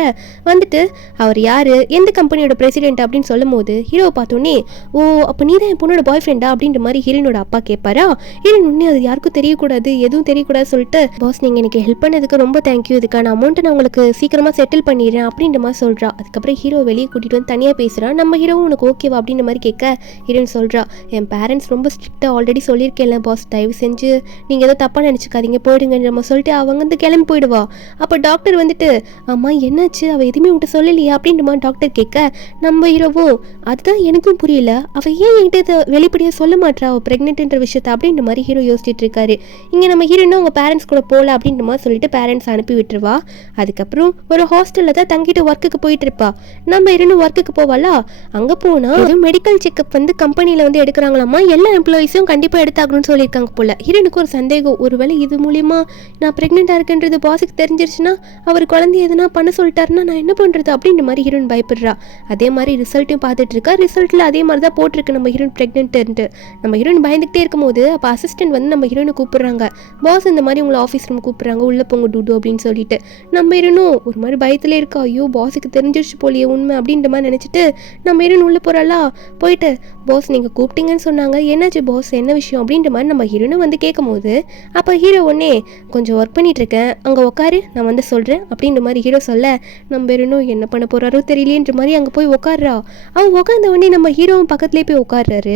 வந்துட்டு அவர் யார், எந்த கம்பெனியோட பிரசிடென்ட் அப்படின்னு சொல்லும் போது ஹீரோவை பார்த்தோன்னே, ஓ அப்போ நீ தான் என் பொண்ணோட பாய் ஃப்ரெண்டா அப்படின்ற மாதிரி ஹீரோனோட அப்பா கேட்பாரா. ஹீரோயின் உடனே அது யாருக்கும் தெரியக்கூடாது, எதுவும் தெரியக்கூடாது சொல்லிட்டு, பாஸ் நீங்கள் எனக்கு ஹெல்ப் பண்ணதுக்கு ரொம்ப தேங்க்யூ, இதுக்கான அமௌண்ட்டை நான் உங்களுக்கு சீக்கிரமாக செட்டில் பண்ணிடுறேன் அப்படின்ற மாதிரி சொல்கிறா. அதுக்கப்புறம் ஹீரோ வெளியே கூட்டிகிட்டு வந்து தனியாக பேசுகிறான். நம்ம ஹீரோவும் உனக்கு ஓகேவா அப்படின்ற மாதிரி கேட்க ஹீரோயின் சொல்கிறா, என் பேரண்ட்ஸ் ரொம்ப ஸ்ட்ரிக்டாக ஆல்ரெடி சொல்லியிருக்கேன்ல பாஸ், தயவு செஞ்சு நீங்கள் ஏதோ தப்பாக நினச்சிக்காதீங்க போயிடுங்கன்ற நம்ம சொல்லிட்டு அவங்க வந்து கிளம்பி போயிடுவா. அப்போ டாக்டர் வந்துட்டு, அம்மா என்னாச்சு, அவள் எதுவுமே உங்கள்கிட்ட சொல்லலையா அப்படின்ற மாதிரி டாக்டர் கேட்க நம்ம ஹீரோவும், அதுதான் எனக்கும் புரியல, அவள் ஏன் என்கிட்ட வெளிப்படையாக சொல்ல மாட்டா அவள் ப்ரெக்னென்ட்ன்ற விஷயத்த அப்படின்ற மாதிரி ஹீரோ யோசிச்சுட்டு இருக்காரு. இங்கே நம்ம ஹீரோனும் அவங்க பேரண்ட்ஸ் கூட போகல அப்படின்ற மாதிரி சொல்லிட்டு பேரண்ட்ஸ் அனுப்பி விட்டுருவா. அதுக்கப்புறம் ஒரு ஹாஸ்டலில் தான் தங்கிட்டு ஒர்க்குக்கு போயிட்டு இருப்பா. நம்ம ஹீரோனும் ஒர்க்குக்கு போவாளா, அங்கே போனால் ஒரு மெடிக்கல் செக்அப் வந்து கம்பெனியில் வந்து எடுக்கிறாங்களாமா, எல்லா எம்ப்ளாயிஸும் கண்டிப்பாக எடுத்தாகணும்னு சொல்லியிருக்காங்க போல. ஹீரோனுக்கு ஒரு சந்தேகம், ஒருவேளை இது மூலியமா நான் ப்ரெக்னெண்ட்டாக இருக்குன்றது பாஸுக்கு தெரிஞ்சிருச்சுன்னா அவர் குழந்தை எதுனா பண்ண சொல்லிட்டாருன்னா நான் என்ன பண்ணுறது அப்படின்ற மாதிரி ஹீரோயின் பயப்படுறா. அதே மாதிரி ரிசல்ட்டையும் பார்த்துட்டு இருக்கா. ரிசல்ட்டில் அதே மாதிரி தான் போட்டிருக்கு நம்ம ஹீரோயின் ப்ரெக்னென்ட்டு. நம்ம ஹீரோயின் பயந்துகிட்டே இருக்கும்போது அப்போ அசிஸ்டன்ட் வந்து நம்ம ஹீரோனை கூப்பிட்றாங்க, பாஸ் இந்த மாதிரி உங்களை ஆஃபீஸ் ரூம் கூப்பிட்றாங்க, உள்ளே போங்க டூடு அப்படின்னு சொல்லிட்டு. நம்ம ஹீரோனும் ஒரு மாதிரி பயத்திலே இருக்கா, ஐயோ பாஸுக்கு தெரிஞ்சிருச்சு போலியே உண்மை அப்படின்ற மாதிரி நினச்சிட்டு நம்ம ஹீரோயின் உள்ளே போகிறாளா. போயிட்டு, பாஸ் நீங்கள் கூப்பிட்டீங்கன்னு சொன்னாங்க, என்னாச்சு பாஸ், என்ன விஷயம் அப்படின்ற மாதிரி நம்ம ஹீரோனை வந்து கேட்கும் போது அப்போ ஹீரோ ஒன்னே, கொஞ்சம் ஒர்க் பண்ணிகிட்ருக்கேன் அங்கே உட்காரு நான் வந்து சொல்கிறேன் அப்படின்ற மாதிரி ஹீரோ சொல்ல நம்ம ஹீரோனும் என்ன பண்ண போகிறாரோ தெரியலேன்ற மாதிரி அங்கே போய் உட்காடுறா. அவன் உட்காந்த உடனே நம்ம ஹீரோவும் பக்கத்துலேயே போய் உட்காடுறாரு.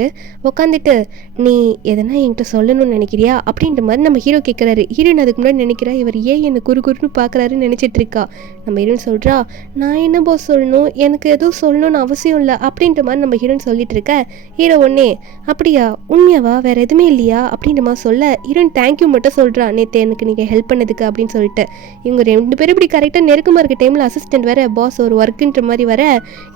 உட்காந்துட்டு, நீ எதனா என்கிட்ட சொல்லணும்னு நினைக்கிறியா அப்படின்ற மாதிரி நம்ம ஹீரோ கேட்குறாரு. ஹீரோயின் அதுக்கு முன்னாடி நினைக்கிறா, இவர் ஏன் என்னை குறுன்னு பார்க்குறாருன்னு நினச்சிட்டு இருக்கா. நம்ம ஹீரோயின் சொல்கிறா, நான் என்ன பாஸ் சொல்லணும், எனக்கு எதுவும் சொல்லணும்னு அவசியம் இல்லை அப்படின்ற மாதிரி நம்ம ஹீரோயின் சொல்லிட்டு இருக்க. ஹீரோ ஒன்னே, அப்படியா உண்மையாவா, வேறு எதுவுமே இல்லையா அப்படின்ற மாதிரி சொல்ல ஹீரோயின் தேங்க்யூ மட்டும் சொல்கிறா, நேற்று எனக்கு நீங்கள் ஹெல்ப் பண்ணதுக்கு அப்படின்னு சொல்லிட்டு. இவங்க ரெண்டு பேரும் இப்படி கரெக்டாக நெருக்கமாக இருக்க டைமில் அசிஸ்டன்ட் வேற பாஸ் ஒரு ஒர்க்குன்ற மாதிரி வர,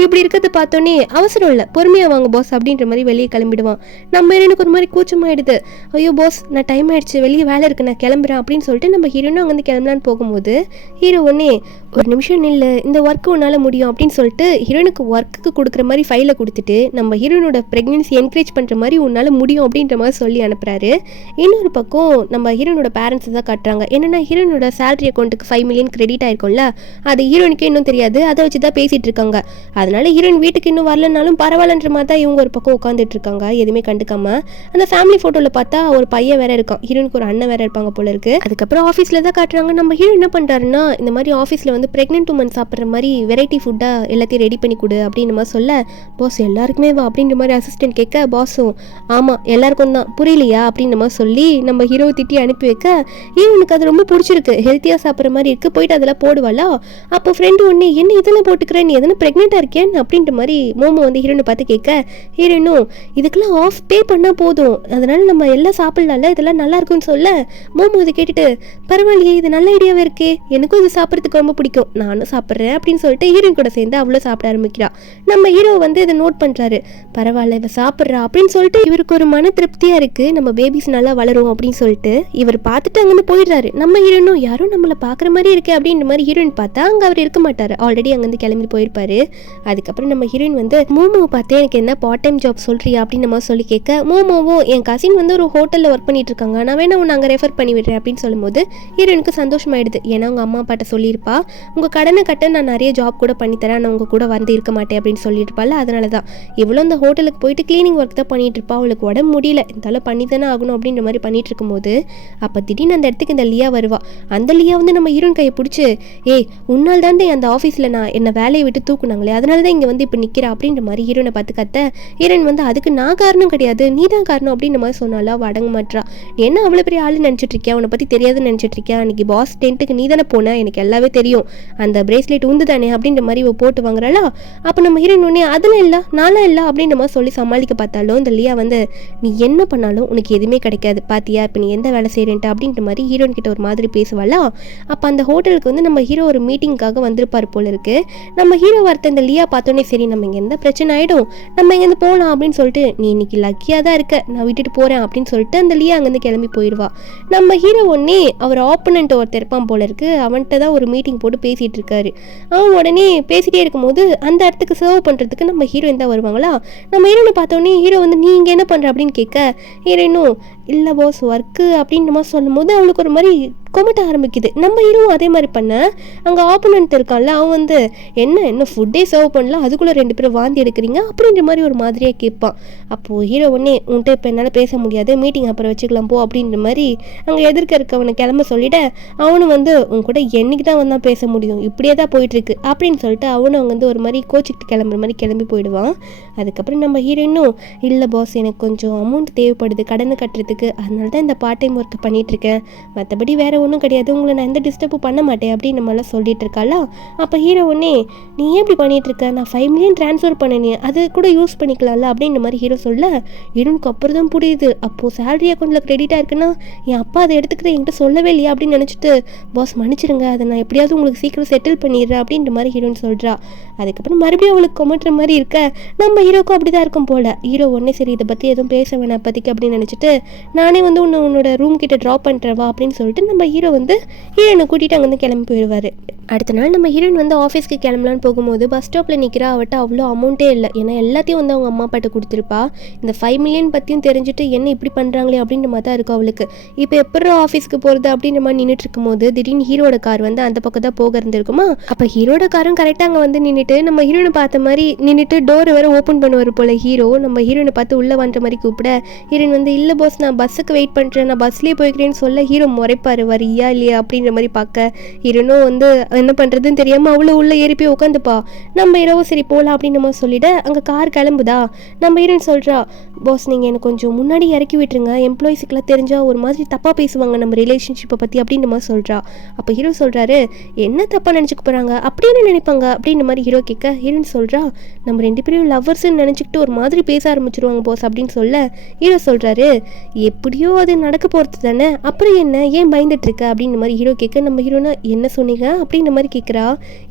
இப்படி இருக்கிறத பார்த்தோன்னே அவசரம் இல்லை பொறுமையாக வாங்க பாஸ் அப்படின்ற மாதிரி வெளியே கிளம்பிடுவான். நம்ம ஹீரோனுக்கு ஒரு மாதிரி கூச்சமாயிடுது, ஐயோ பாஸ் நான் டைம் ஆயிடுச்சு, வெளியே வேலை இருக்கு நான் கிளம்புறேன் அப்படின்னு சொல்லிட்டு நம்ம ஹீரோனும் அங்கேருந்து கிளம்பலான்னு போகும்போது ஹீரோ ஒன்னே, ஒரு நிமிஷம் இல்லை, இந்த ஒர்க்கு உன்னால் முடியும் அப்படின்னு சொல்லிட்டு ஹீரோனுக்கு ஒர்க்குக்கு கொடுக்குற மாதிரி ஃபைலை கொடுத்துட்டு நம்ம ஹீரோனோட ப்ரெக்னென்சி என்கரேஜ் பண்ணுற மாதிரி உன்னால் முடியும் அப்படின்ற மாதிரி சொல்லி அனுப்புகிறாரு. இன்னொரு பக்கம் நம்ம ஹீரோனோட பேரண்ட்ஸ் தான் காட்டுறாங்க. என்னென்னா ஹீரோனோட சேலரி அக்கௌண்ட்டுக்கு 5 மில்லியன் கிரெடிட் ஆயிருக்கும்ல, அது ஹீரோனுக்கே இன்னும் தெரியாது, அதை வச்சு தான் பேசிகிட்டு இருக்காங்க. அதனால ஹீரோயின் வீட்டுக்கு இன்னும் வரலனாலும் பரவாயில்லன்ற மாதிரி தான் இவங்க ஒரு பக்கம் உட்காந்துட்டு இருக்காங்க, எதுவுமே கண்டுக்காம. அந்த ஃபேமிலி ஃபோட்டோவில் பார்த்தா ஒரு பையன் வேற இருக்கான், ஹீரோனுக்கு ஒரு அண்ணன் வேற இருப்பாங்க போல இருக்கு. அதுக்கப்புறம் ஆஃபீஸில் தான் காட்டுறாங்க. நம்ம ஹீரோ என்ன பண்ணுறாருன்னா, இந்த மாதிரி ஆஃபீஸில் வந்து ப்ரெக்னென்ட் உமன் சாப்பிட்ற மாதிரி வெரைட்டி ஃபுட்டாக எல்லாத்தையும் ரெடி பண்ணி கொடு அப்படின்னு மாதிரி சொல்ல, பாஸ் எல்லாருக்குமே வா அப்படின்ற மாதிரி அசிஸ்டன்ட் கேட்க, பாஸ் பாஸும் ஆமாம் எல்லாருக்கும் தான் புரியலையா அப்படின்ற மாதிரி சொல்லி நம்ம ஹீரோவை திட்டி அனுப்பி வைக்க ஹீரோனுக்கு அது ரொம்ப பிடிச்சிருக்கு, ஹெல்த்தியாக சாப்பிட்ற மாதிரி இருக்குது, போயிட்டு அதெல்லாம் போடுவாளா. அப்போ ஃப்ரெண்டு ஒன்று என்ன இதெல்லாம் போட்டுக்கிறேன், நீ எதனா ப்ரெக்னெண்ட்டாக இருக்கேன் அப்படின்ற மாதிரி மோமோ வந்து ஹீரோனை பார்த்து கேட்க ஹீரோனும் இதுக்கெல்லாம் ஆஃப் பே பண்ணால் போதும், அதனால் நம்ம எல்லாம் சாப்பிட்லாம்ல, இதெல்லாம் நல்லா இருக்குன்னு சொல்ல மோமோ இதை கேட்டுட்டு பரவாயில்லையே இது நல்ல ஐடியாவே இருக்கே, எனக்கும் இது சாப்பிட்றதுக்கு ரொம்ப பிடிக்கும், நானும் சாப்பிட்றேன் அப்படின்னு சொல்லிட்டு ஹீரோயின் கூட சேர்ந்து அவ்வளோ சாப்பிட ஆரம்பிக்கிறா. நம்ம ஹீரோ வந்து இதை நோட் பண்ணுறாரு, பரவாயில்ல இவ சாப்பிட்றா அப்படின்னு சொல்லிட்டு இவருக்கு ஒரு மன திருப்தியாக இருக்குது, நம்ம பேபிஸ் நல்லா வளரும் அப்படின்னு சொல்லிட்டு இவர் பார்த்துட்டு அங்கேருந்து போயிடுறாரு. நம்ம ஹீரோனும் யாரும் நம்மளை பார்க்குற மாதிரி இருக்கே அப்படின்ற மாதிரி ஹீரோயின் பார்த்தா அங்கே அவர் இருக்க மாட்டார், ஆல்ரெடி அங்கேருந்து கிளம்பி போயிருப்பாரு. அதுக்கப்புறம் நம்ம ஹீரோயின் வந்து மோமோவை பார்த்து எனக்கு என்ன பார்ட் டைம் ஜாப் சொல்கிறியா அப்படின்னு நம்ம சொல்லி கேட்க மோமோவும் என் கசின் வந்து ஒரு ஹோட்டலில் ஒர்க் பண்ணிட்டு இருக்காங்க, நான் வேணா உன்னை அங்கே ரெஃபர் பண்ணி விடுறேன் அப்படின்னு சொல்லும்போது ஹீரோயினுக்கு சந்தோஷமாயிடுது. ஏன்னா உங்கள் அம்மா அப்பாட்ட சொல்லியிருப்பா உங்கள் கடனை கட்ட நான் நிறைய ஜாப் கூட பண்ணித்தரேன், நான் உங்கள் கூட வந்து இருக்க மாட்டேன் அப்படின்னு சொல்லியிருப்பாள். அதனால தான் இவ்வளோ அந்த ஹோட்டலுக்கு போயிட்டு கிளீனிங் ஒர்க் தான் பண்ணிட்டு இருப்பா, அவளுக்கு உடம்பு முடியல, இருந்தாலும் பண்ணி தானே ஆகணும் அப்படின்ற மாதிரி பண்ணிட்டு இருக்கும்போது அப்போ திடீர்னு அந்த இடத்துக்கு இந்த லியா வருவா. அந்த லியா வந்து நம்ம ஹீரோயின் கையை பிடிச்சி ஏய் உன்னால் தான் அந்த ஆஃபீஸில் நான் என்னை வேலையை விட்டு தூக்குனாங்களே, அதனால தான் இங்கே வந்து இப்போ நிற்கிறா அப்படின்ற மாதிரி ஹீரோனை பார்த்து கத்த ஹீரோயின் வந்து அதுக்கு நான் காரணம் கிடையாது நீ தான் காரணம் அப்படின்ற மாதிரி சொன்னாலும் அவள் அடங்க மாட்டா. நீ என்ன அவ்வளோ பெரிய ஆள் நினச்சிட்டு இருக்கியா, உன்னை பற்றி தெரியாதுன்னு நினச்சிட்டு இருக்கியா, அன்றைக்கி பாஸ் டென்ட்டுக்கு நீ தானே போன, எனக்கு எல்லாமே தெரியும், அந்த பிரேஸ்லெட் உந்து தானே அப்படின்ற மாதிரி இவ போட்டு வாங்குறாளா. அப்போ நம்ம ஹீரோயின் ஒன்னே அதெல்லாம் இல்லை நானும் இல்லை அப்படின்ற மாதிரி சொல்லி சமாளிக்க பார்த்தாலும் இந்த லியா வந்து நீ என்ன பண்ணாலும் உனக்கு எதுவுமே கிடைக்காது பாத்தியா, இப்போ நீ எந்த வேலை செய்கிறேன்ட்டு அப்படின்ற மாதிரி ஹீரோயின் கிட்ட ஒரு மாதிரி பேசுவாளா. அப்போ அந்த ஹோட்டலுக்கு வந்து நம்ம ஹீரோ ஒரு மீட்டிங்காக வந்திருப்பார் போல இருக்கு. நம்ம ஹீரோ வார்த்தை இந்த லியா பார்த்தோன்னே சரி நம்ம இங்கே எந்த பிரச்சனை ஆகிடும் நம்ம இங்கேருந்து போகலாம் அப்படின்னு சொல்லிட்டு நீ இன்னைக்கு லக்கியாக தான் இருக்க நான் விட்டுட்டு போகிறேன் அப்படின்னு சொல்லிட்டு அந்த லியா அங்கேருந்து கிளம்பி போயிடுவா. நம்ம ஹீரோ ஒன்னே அவர் ஆப்போனண்ட் ஒருத்தர் இருப்பான் போல இருக்கு, அவன்கிட்ட தான் ஒரு மீட்டிங் போட்டு பேசிகிட்டு இருக்காரு. அவன் உடனே பேசிகிட்டே இருக்கும்போது அந்த இடத்துக்கு சர்வ் பண்ணுறதுக்கு நம்ம ஹீரோயின் தான் வருவாங்களா. நம்ம ஹீரோனை பார்த்தோன்னே ஹீரோ வந்து நீ இங்கே என்ன பண்ணுற அப்படின்னு கேட்க ஹீரோயினும் இல்லை பாஸ் ஒர்க்கு அப்படின்ற மாதிரி சொல்லும் போது அவளுக்கு ஒரு மாதிரி கொமட்ட ஆரம்பிக்குது. நம்ம ஹீரோவும் அதே மாதிரி பண்ண அங்கே ஆப்போனண்ட் இருக்கான்ல அவன் வந்து என்ன ஃபுட்டே சர்வ் பண்ணலாம் அதுக்குள்ளே 2 பேரும் வாந்தி எடுக்கிறீங்க அப்படின்ற மாதிரி ஒரு மாதிரியாக கேட்பான். அப்போது ஹீரோ ஒன்னே உன்ட்ட இப்போ என்னால் பேச முடியாது மீட்டிங் அப்புறம் வச்சுக்கலாம் போ அப்படின்ற மாதிரி அங்கே எதிர்க்க இருக்கவனை கிளம்ப சொல்லிட அவனும் வந்து உன் கூட என்னைக்கு தான் வந்தால் பேச முடியும் இப்படியே தான் போயிட்டுருக்கு அப்படின்னு சொல்லிட்டு அவனும் அவங்க வந்து ஒரு மாதிரி கோச்சிக்கிட்டு கிளம்புற மாதிரி கிளம்பி போயிடுவான். அதுக்கப்புறம் நம்ம ஹீரோயினும் இல்லை பாஸ் எனக்கு கொஞ்சம் அமௌண்ட் தேவைப்படுது கடனை கட்டுறதுக்கு, அதனால தான் இந்த பார்ட் டைம் ஒர்க் பண்ணிகிட்ருக்கேன், மற்றபடி வேறு ஒன்றும் கிடையாது, உங்களை நான் எந்த டிஸ்டர்பும் பண்ண மாட்டேன் அப்படின்னு நம்மளாம் சொல்லிட்டு இருக்காளா. அப்போ ஹீரோ ஒன்னே நீ ஏன் இப்படி பண்ணிகிட்ருக்க, நான் 5 மில்லியன் ட்ரான்ஸ்ஃபர் பண்ணினேன் அது கூட யூஸ் பண்ணிக்கலாம்ல அப்படின்ற மாதிரி ஹீரோ சொல்ல ஹீரோனுக்கு அப்புறம் தான் புரியுது அப்போது சேலரி அக்கௌண்ட்டில் கிரெடிட்டாக இருக்குன்னா என் அப்பா அதை எடுத்துக்கிட்டு என்கிட்ட சொல்லவே இல்லையா அப்படின்னு நினச்சிட்டு பாஸ் மன்னிச்சிருங்க அதை நான் எப்படியாவது உங்களுக்கு சீக்கிரம் செட்டில் பண்ணிடுறேன் அப்படின்ற மாதிரி ஹீரோன்னு சொல்கிறா. அதுக்கப்புறம் மறுபடியும் அவளுக்கு கொமட்டுற மாதிரி இருக்க நம்ம ஹீரோக்கும் அப்படி தான் இருக்கும் போல். ஹீரோ ஒன்னே சரி இதை பற்றி எதுவும் பேச வேணாம் அப்போதைக்கு அப்படின்னு நினச்சிட்டு நானே வந்து உன்னோட ரூம் கிட்ட ட்ராப் பண்ணுறவா அப்படின்னு சொல்லிட்டு நம்ம ஹீரோ வந்து ஹீரோனை கூட்டிகிட்டு அங்கேருந்து கிளம்பி போயிடுவார். அடுத்த நாள் நம்ம ஹீரோயின் வந்து ஆஃபீஸ்க்கு கிளம்பலான்னு போகும்போது பஸ் ஸ்டாப்பில் நிற்கிறா. அவட்ட அவ்வளோ அமௌண்ட்டே இல்லை, ஏன்னா எல்லாத்தையும் வந்து அவங்க அம்மா அப்பாட்ட கொடுத்துருப்பா. இந்த 5 மில்லியன் பற்றியும் தெரிஞ்சுட்டு என்ன இப்படி பண்ணுறாங்களே அப்படின்ற மாதிரி தான் இருக்கும் அவளுக்கு. இப்போ எப்படி ஆஃபீஸ்க்கு போகிறது அப்படின்ற மாதிரி நின்றுட்டு இருக்கும்போது திடீர்னு ஹீரோட கார் வந்து அந்த பக்கம் தான் போக இருந்திருக்குமா. அப்போ ஹீரோட காரும் கரெக்டாக அங்கே வந்து நின்றுட்டு நம்ம ஹீரோனை பார்த்த மாதிரி நின்றுட்டு டோரை வேறு ஓப்பன் பண்ணுவார் போல் ஹீரோ. நம்ம ஹீரோனை பார்த்து உள்ளே வந்துற மாதிரி கூப்பிட ஹீரோயின் வந்து இல்லை பாஸ் நான் பஸ்ஸுக்கு வெயிட் பண்ணுறேன் நான் பஸ்லேயே போய்க்கிறேன்னு சொல்ல ஹீரோ முறைப்பார் வரியா இல்லையா அப்படின்ற மாதிரி பார்க்க ஹீரோனும் வந்து என்ன பண்ணுறதுன்னு தெரியாமல் அவ்வளோ உள்ளே ஏறி போய் உட்காந்துப்பா. நம்ம ஹீரோவும் சரி போகலாம் அப்படின்னு நம்ம சொல்லிவிட அங்கே கார் கிளம்புதா. நம்ம ஹீரோயின் சொல்கிறா பாஸ் நீங்கள் எனக்கு கொஞ்சம் முன்னாடி இறக்கி விட்டுருங்க, எம்ப்ளாயிஸுக்கெல்லாம் தெரிஞ்சால் ஒரு மாதிரி தப்பாக பேசுவாங்க நம்ம ரிலேஷன்ஷிப்பை பற்றி அப்படின்ற மாதிரி சொல்கிறா. அப்போ ஹீரோ சொல்கிறாரு என்ன தப்பாக நினச்சிக்க போகிறாங்க அப்படின்னு நினைப்பாங்க அப்படின்ற மாதிரி ஹீரோ கேட்க ஹீரோயின் சொல்கிறா நம்ம 2 பேரும் லவ்வர்ஸ்ன்னு நினச்சிக்கிட்டு ஒரு மாதிரி பேச ஆரம்பிச்சிருவாங்க பாஸ் அப்படின்னு சொல்ல ஹீரோ சொல்கிறாரு எப்படியோ அது நடக்க போகிறது தானே அப்புறம் என்ன ஏன் பயந்துட்டுருக்க அப்படின்ற மாதிரி ஹீரோ கேட்க நம்ம ஹீரோனா என்ன சொன்னீங்க அப்படின்ற மாதிரி கேட்குறா.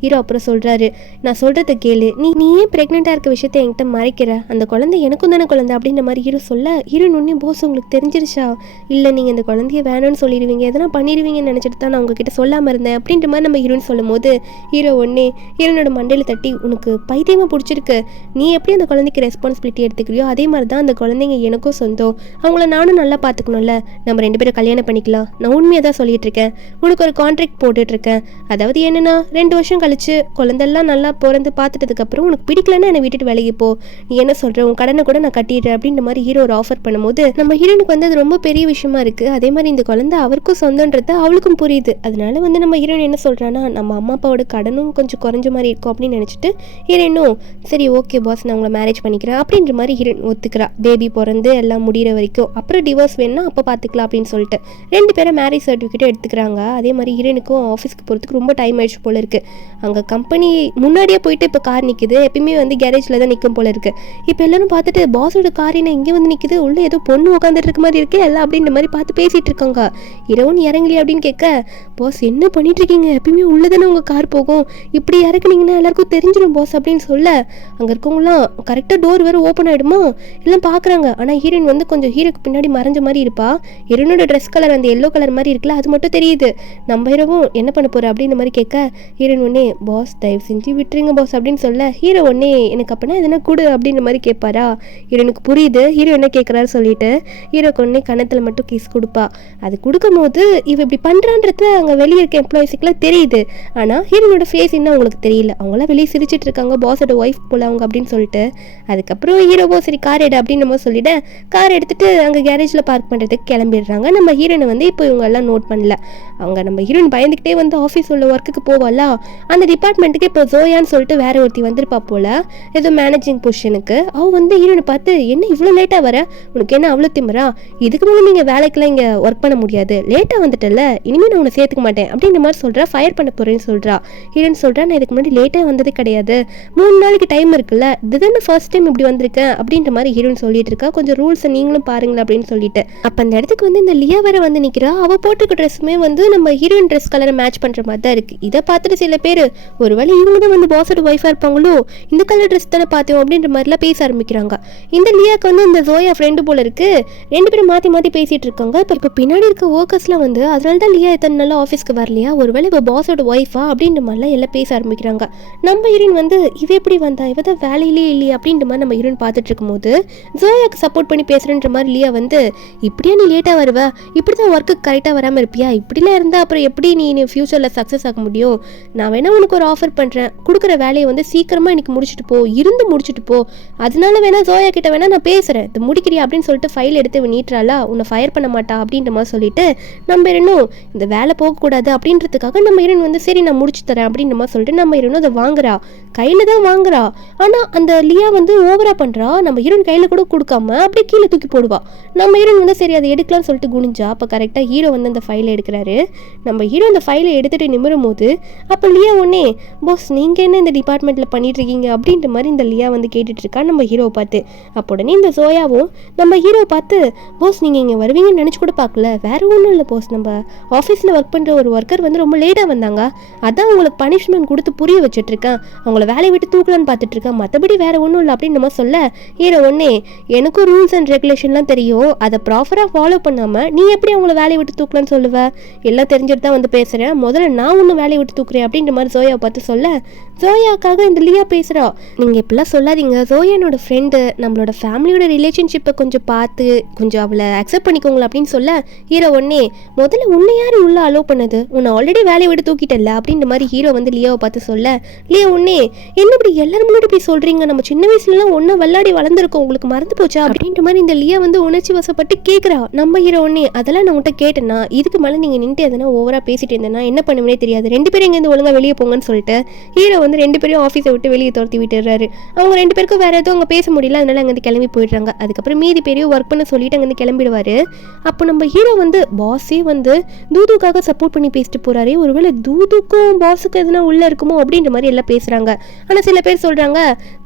ஹீரோ அப்புறம் சொல்கிறாரு நான் சொல்கிறத கேளு, நீ ஏன் ப்ரெக்னெண்ட்டாக இருக்க விஷயத்த என்கிட்ட மறைக்கிற, அந்த குழந்தை எனக்கும் தானே குழந்தை அப்படின்ற மாதிரி ஹீரோ சொல்ல ஹீரோயின் ஒன்னே பாஸ் உங்களுக்கு தெரிஞ்சிருச்சா, இல்லை நீங்கள் இந்த குழந்தைய வேணும்னு சொல்லிடுவீங்க எதனா பண்ணிடுவீங்கன்னு நினச்சிட்டு தான் நான் உங்ககிட்ட சொல்லாமல் இருந்தேன் அப்படின்ற மாதிரி நம்ம ஹீரோயின் சொல்லும் போது ஹீரோ ஒன்னே ஹீரோனோட மண்டையில் தட்டி உனக்கு பைத்தியமாக பிடிச்சிருக்கு, நீ எப்படி அந்த குழந்தைக்கு ரெஸ்பான்சிபிலிட்டி எடுத்துக்கிறியோ அதே மாதிரி தான் அந்த குழந்தைங்க எனக்கும் சொந்தம், அவங்கள நானும் நல்லா பார்த்துக்கணும்ல, நம்ம 2 பேரும் கல்யாணம் பண்ணிக்கலாம். நான் உண்மையாக தான் சொல்லிட்டு இருக்கேன். உனக்கு ஒரு கான்ட்ராக்ட் போட்டுட்ருக்கேன். அதாவது என்னன்னா 2 வருஷம் கழிச்சு குழந்தெல்லாம் நல்லா பிறந்து பார்த்துட்டதுக்கப்புறம் உனக்கு பிடிக்கலன்னா என்னை விட்டுட்டு விலகி போ. நீ என்ன சொல்கிற, உன் கடனை கூட நான் கட்டிடுறேன் அப்படின்ற மாதிரி ஹீரோ ஒரு ஆஃபர் பண்ணும்போது நம்ம ஹீரோனுக்கு வந்து அது ரொம்ப பெரிய விஷயமா இருக்குது. அதே மாதிரி இந்த குழந்தை அவருக்கும் சொந்தன்றது அவளுக்கும் புரியுது. அதனால வந்து நம்ம ஹீரோயின் என்ன சொல்கிறான்னா, நம்ம அம்மா அப்பாவோட கடனும் கொஞ்சம் குறைஞ்ச மாதிரி இருக்கும் அப்படின்னு நினச்சிட்டு ஹீரோயினும் சரி ஓகே பாஸ் நான் உங்களை மேரேஜ் பண்ணிக்கிறேன் அப்படின்ற மாதிரி ஹீரோயின் ஒத்துக்கிறா. பேபி பிறந்து எல்லாம் முடிகிற வரைக்கும், அப்புறம் டிவோர்ஸ் வேணும்னா அப்போ பார்த்துக்கலாம் அப்படின்னு சொல்லிட்டு 2 பேரும் மேரேஜ் சர்டிஃபிகேட் எடுத்துக்கிறாங்க. அதே மாதிரி ஹீரோனுக்கும் ஆஃபீஸ்க்கு போகிறதுக்கு ரொம்ப டைம் ஆயிடுச்சு போல இருக்குது. அங்கே கம்பெனி முன்னாடியே போயிட்டு இப்போ கார் நிற்குது. எப்பயுமே வந்து கேரேஜில் தான் நிற்கும் போல இருக்குது. இப்போ எல்லாரும் பார்த்துட்டு பாஸோட கார் என்ன இங்கே வந்து நிற்குது, உள்ளே ஏதோ பொண்ணு உட்காந்துட்டு இருக்க மாதிரி இருக்கே எல்லாம் அப்படின்ற மாதிரி பார்த்து பேசிகிட்டு இருக்காங்க. இரவும் இறங்கலி அப்படின்னு கேட்க, பாஸ் என்ன பண்ணிட்டு இருக்கீங்க, எப்பயுமே உள்ளே தானே உங்கள் கார் போகும், இப்படி இறக்குனீங்கன்னா எல்லாருக்கும் தெரிஞ்சிடும் பாஸ் அப்படின்னு சொல்ல, அங்கே இருக்கவங்களாம் கரெக்டாக டோர் வேறு ஓப்பன் ஆகிடுமா எல்லாம் பார்க்குறாங்க. ஆனால் ஹீரோயின் வந்து கொஞ்சம் ஹீரோக்கு பின்னாடி மறைஞ்ச மாதிரி இருப்பா. ஹீரோனோட ட்ரெஸ் கலர் அந்த எல்லோ கலர் மாதிரி இருக்குல்ல, அது மட்டும் தெரியுது. நம்ம ஹீரோவும் என்ன பண்ண போகிற அப்படின்ற மாதிரி கேட்க, ஹீரோயின் ஒன்னே பாஸ் தயவு செஞ்சு விட்டுருங்க பாஸ் அப்படின்னு சொல்ல, ஹீரோ ஒன்னே எனக்கு அப்பனா எதனா கொடு அப்படின்ற மாதிரி கேட்பாரா. ஹீரோனுக்கு புரியுது ஹீரோ என்ன கேட்குறாரு சொல்லிட்டு ஹீரோக்கு ஒன்னே கணத்தில் மட்டும் கிஸ் கொடுப்பா. அது கொடுக்கும் போது இவ இப்படி பண்ணுறான்றது அங்கே வெளியே இருக்க எம்ப்ளாயிஸுக்குலாம் தெரியுது. ஆனால் ஹீரோனோட ஃபேஸ் இன்னும் அவங்களுக்கு தெரியல. அவங்களாம் வெளியே சிரிச்சிட்டு இருக்காங்க, பாஸோட ஒய்ஃப் போல அவங்க அப்படின்னு சொல்லிட்டு. அதுக்கப்புறம் ஹீரோவோ சரி கார் எடு அப்படின்னு நம்ம சொல்லிட்டு கார் எடுத்துட்டு அங்கே கேரேஜில் பார்க் பண்ணுறதுக்கு கிளம்பிடுறாங்க. நம்ம ஹீரோனை வந்து இப்போ இவங்க எல்லாம் நோட் பண்ணல. அவங்க நம்ம ஹீரோயின் பயந்துக்கிட்டே வந்து ஆஃபீஸ் உள்ள ஒர்க்குக்கு போவாளா, அந்த டிபார்ட்மெண்ட்டுக்கு இப்போ ஜோயான்னு சொல்லிட்டு வேற ஒருத்தி வந்திருப்பா போல, ஏதோ மேனேஜிங் பொசிஷனுக்கு. அவள் வந்து ஹீரோனை பார்த்து என்ன இவ்வளோ லேட்டாக வர, உனக்கு என்ன அவ்வளோ திமிரா, இதுக்கு மேலே நீங்கள் வேலைக்கெல்லாம் இங்கே ஒர்க் பண்ண முடியாது, லேட்டாக வந்துட்டல, இனிமேல் நான் உன்னை சேர்த்துக்க மாட்டேன் அப்படின்ற மாதிரி சொல்கிறா. ஃபயர் பண்ண போகிறேன்னு சொல்கிறா. ஹீரோயின் சொல்கிறா நான் இதுக்கு முன்னாடி லேட்டாக வந்ததே கிடையாது, 3 நாளைக்கு டைம் இருக்குல்ல, இதுதான் ஃபர்ஸ்ட் டைம் இப்படி வந்திருக்கேன் அப்படின்ற மாதிரி ஹீரோயின் சொல்லிட்டு இருக்கா. கொஞ்சம் ரூல்ஸை நீங்களும் பாருங்களேன் அப்படின்னு சொல்லிட்டு அப்போ அந்த இடத்துக்கு வந்து இந்த லியா வேற வந்து நிற்கிறா. அவள் போட்டுக்க ட்ரெஸ்ஸுமே வந்து நம்ம ஹீரோயின் ட்ரெஸ் கலரை மேட்ச் பண்ணுற மாதிரி தான் இருக்குது. இதை பார்த்துட்டு சில பேர் ஒருவேளை இவங்க தான் வந்து பாஸோட ஒய்ஃபாக இருப்பாங்களோ, இந்த கலர் ட்ரெஸ் தானே பார்த்தோம் அப்படின்ற மாதிரிலாம் பேச ஆரம்பிக்கிறாங்க. இந்த லியாக்கு வந்து இந்த ஜோயா ஃப்ரெண்டு போல இருக்கு. 2 பேரும் மாற்றி மாற்றி பேசிகிட்டு இருக்காங்க. இப்போ பின்னாடி இருக்க ஒர்க்கர்ஸ்லாம் வந்து அதனால தான் லியா எத்தனை நாள் ஆஃபீஸ்க்கு வரலையா, ஒருவேளை இப்போ பாஸோட ஒய்ஃபா அப்படின்ற மாதிரிலாம் எல்லாம் பேச ஆரம்பிக்கிறாங்க. நம்ம ஹீரோயின் வந்து இவ எப்படி வந்தா, இவ தான் வேலையிலே இல்லையா அப்படின்ற மாதிரி நம்ம ஹீரோயின் பார்த்துட்டு இருக்கும்போது ஜோயாக்கு சப்போர்ட் பண்ணி பேசுகிறன்ற மாதிரி லியா வந்து இப்படியா நீ லேட்டாக வருவ, இப்படி தான் ஒர்க்குக்கு கரெக்டாக வராமல் இருப்பியா, இப்படிலாம் இருந்தால் அப்புறம் எப்படி நீ ஃபியூச்சரில் சக்ஸஸ் ஆக முடியும், நான் வேணா உனக்கு ஒரு ஆஃபர் பண்ணுறேன், கொடுக்குற வேலையை வந்து சீக்கிரமாக எனக்கு முடிச்சுட்டு போ, முடிச்சுட்டு போ, அதனால வேணா ஜோயா கிட்ட வேணா நான் பேசுகிறேன், இது முடிக்கிறியா அப்படின்னு சொல்லிட்டு ஃபைல் எடுத்து நீட்டுறாளா, உன்னை ஃபயர் பண்ண மாட்டா அப்படின்ற மாதிரி சொல்லிட்டு நம்ம ஹீரோனும் இந்த வேலை போகக்கூடாது அப்படின்றதுக்காக நம்ம ஹீரோன் வந்து சரி நான் முடிச்சு தரேன் அப்படின்ற மாதிரி சொல்லிட்டு நம்ம ஹீரோனும் அதை வாங்குறா, கையில் தான் வாங்குறா. ஆனால் அந்த லியா வந்து ஓவரா பண்ணுறா. நம்ம ஹீரோன் கையில் கூட கொடுக்காம அப்படியே கீழே தூக்கி போடுவா. நம்ம ஹீரோன் வந்து சரி அதை எடுக்கலாம்னு சொல்லிட்டு குனிஞ்சா. அப்போ கரெக்டாக ஹீரோ வந்து அந்த ஃபைலை எடுக்கிறாரு. நம்ம ஹீரோ அந்த ஃபைலை எடுத்துகிட்டு நிமிரும் போது அப்போ லியா ஒன்னே பாஸ் நீங்கள் என்ன இந்த டிபார்ட்மெண்ட்டில் பண்ணிட்டு இருக்கீங்க அப்படின்ற மாதிரி இந்த லியா வந்து கேட்டுட்டு இருக்கா நம்ம ஹீரோவை பார்த்து. அப்போ உடனே இந்த ஜோயாவும் நம்ம ஹீரோவை பார்த்து பாஸ் நீங்கள் இங்கே வருவீங்கன்னு நினச்சி கூட பார்க்கல, வேற ஒன்றும் இல்லை பாஸ், நம்ம ஆஃபீஸில் ஒர்க் பண்ணுற ஒரு ஒர்க்கர் வந்து ரொம்ப லேட்டாக வந்தாங்க, அதான் உங்களுக்கு பனிஷ்மெண்ட் கொடுத்து புரிய வச்சுட்டு இருக்கேன், அவங்கள வேலையை விட்டு தூக்கலான்னு பார்த்துட்டு இருக்கேன், மற்றபடி வேற ஒன்றும் இல்லை அப்படின்னு நம்ம சொல்ல ஹீரோ ஒன்னே எனக்கும் ரூல்ஸ் அண்ட் ரெகுலேஷன்லாம் தெரியும், அதை ப்ராப்பராக ஃபாலோ பண்ணாமல் நீ எப்படி அவங்கள வேலையை விட்டு தூக்கலான்னு சொல்லுவ, எல்லாம் தெரிஞ்சுட்டு தான் வந்து பேசுகிறேன், முதல்ல நான் ஒன்றும் வேலையை விட்டு தூக்குறேன் அப்படின்ற மாதிரி ஜோயாவை பார்த்து சொல்ல ஜோயாக்காக இந்த லியா பேசுகிறா. நீங்கள் இப்படிலாம் சொல்லாதீங்க, ஜோயா என்னோட ஃப்ரெண்டு, நம்மளோட ஃபேமிலியோட ரிலேஷன்ஷிப்பை கொஞ்சம் பார்த்து கொஞ்சம் அவளை அக்செப்ட் பண்ணிக்கோங்களா அப்படின்னு சொல்ல ஹீரோ ஒன்னே முதல்ல உன்னை யார் உள்ள அலோவ் பண்ணது, உன்னை ஆல்ரெடி வேலையை விட்டு தூக்கிட்டல அப்படின்ற மாதிரி ஹீரோ வந்து லியாவை பார்த்து சொல்ல லியா ஒன்னே என்ன இப்படி எல்லாரும் முன்னாடி இப்படி சொல்கிறீங்க, நம்ம சின்ன வயசுலலாம் ஒன்றா விளையாடி வளர்ந்துருக்கோம், உங்களுக்கு மறந்து போச்சா அப்படின்ற மாதிரி இந்த லியா வந்து உணர்ச்சி வசப்பட்டு கேட்குறா. நம்ம ஹீரோ ஒன்னே அதெல்லாம் நான் உன்கிட்ட கேட்டேன்னா இதுக்கு மேலே நீங்கள் நின்று எதனா ஓவராக பேசிட்டு இருந்தேன்னா என்ன பண்ணுவனே தெரியாது, 2 பேரும் இங்கேருந்து ஒழுங்காக வெளியே போங்கன்னு சொல்லிட்டு ஹீரோ வந்து 2 பேரும் ஆஃபீஸை விட்டு வெளியே துரத்தி விட்டுறாரு. அவங்க 2 பேருக்கும் வேறு எதுவும் அங்கே பேச முடியல, அதனால அங்கேருந்து கிளம்பி போயிடுறாங்க. அதுக்கப்புறம் மீதி பெரிய ஒர்க் பண்ண சொல்லிட்டு அங்கேருந்து கிளம்பிடுவார். அப்போ நம்ம ஹீரோ வந்து பாஸே வந்து தூதுக்காக சப்போர்ட் பண்ணி பேசிட்டு போகிறாரு. ஒருவேளை தூதுக்கும் பாஸுக்கும் எதுனா உள்ளே இருக்குமோ அப்படின்ற மாதிரி எல்லாம் பேசுகிறாங்க. ஆனால் சில பேர் சொல்கிறாங்க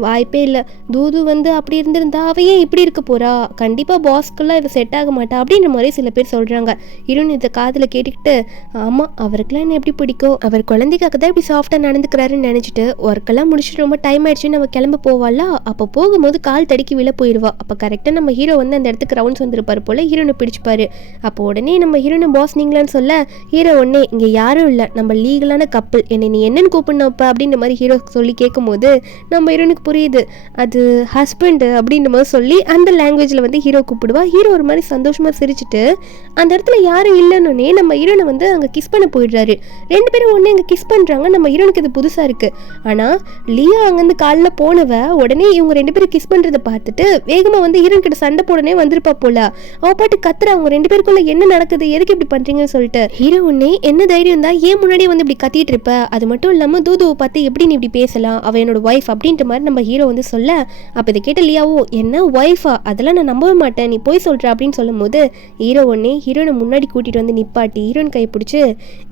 வாய்ப்பே இல்லை, தூது வந்து அப்படி இருந்திருந்தா அவையே இப்படி இருக்க போகிறா, கண்டிப்பாக பாஸ்க்கெல்லாம் இது செட் ஆக மாட்டா அப்படின்ற மாதிரி சில பேர் சொல்கிறாங்க. ஹீரோயின் இதை காதில் கேட்டுக்கிட்டு ஆமாம் அவருக்கெல்லாம் என்ன எப்படி பிடிக்கும், அவர் குழந்தைக்காக தான் இப்படி சாஃப்டாக நடந்துக்கிறாருன்னு நினச்சிட்டு ஒர்க்கெல்லாம் முடிச்சுட்டு ரொம்ப டைம் ஆயிடுச்சுன்னு நம்ம கிளம்ப போவாளா, அப்போ போகும்போது கால் தடுக்கி விழ போயிடுவா. அப்போ கரெக்டாக நம்ம ஹீரோ வந்து அந்த இடத்துக்கு ரவுண்ட்ஸ் வந்துருப்பார் போல், ஹீரோனை பிடிச்சிப்பாரு. அப்போ உடனே நம்ம ஹீரோனை பாஸ் நீங்களான்னு சொல்ல ஹீரோ உடனே இங்கே யாரும் இல்லை, நம்ம லீகலான கப்பல், என்னை நீ என்னன்னு கூப்பிடணும்ப்பா அப்படின்ற மாதிரி ஹீரோ சொல்லி கேட்கும்போது நம்ம ஹீரோனுக்கு புரியுது அது ஹஸ்பண்டு அப்படின்ற மாதிரி சொல்லி அந்த லாங்குவேஜில் வந்து ஹீரோ கூப்பிடுவா. ஹீரோ ஹீரோ ஒரு மாதிரி சந்தோஷமா சிரிச்சுட்டு அந்த இடத்துல யாரும் இல்லைன்னொன்னே நம்ம ஹீரோனை வந்து அங்கே கிஸ் பண்ண போயிடுறாரு. 2 பேரும் ஒன்னே அங்கே கிஸ் பண்ணுறாங்க. நம்ம ஹீரோனுக்கு இது புதுசாக இருக்குது. ஆனால் லியா அங்கேருந்து காலில் போனவ உடனே இவங்க 2 பேரும் கிஸ் பண்ணுறதை பார்த்துட்டு வேகமாக வந்து ஹீரோன் கிட்ட சண்டை போடனே வந்திருப்பா போல. அவ பாட்டு கத்துறா, அவங்க 2 பேருக்குள்ள என்ன நடக்குது, எதுக்கு இப்படி பண்ணுறீங்கன்னு சொல்லிட்டு. ஹீரோ உடனே என்ன தைரியம் தான் ஏன் முன்னாடியே வந்து இப்படி கத்திட்டு இருப்ப, அது மட்டும் இல்லாமல் தூதுவை பார்த்து எப்படி நீ இப்படி பேசலாம், அவ என்னோட ஒய்ஃப் அப்படின்ற மாதிரி நம்ம ஹீரோ வந்து சொல்ல, அப்போ இதை கேட்ட லியாவோ என்ன ஒய்ஃபா, அதெல்லாம் நான் நம்பவே மாட்டேன், நீ போய் சொல்கிற அப்படின்னு சொல்லும் போது ஹீரோ உடனே ஹீரோனை முன்னாடி கூட்டிகிட்டு வந்து நிப்பாட்டி ஹீரோன் கை பிடிச்சி,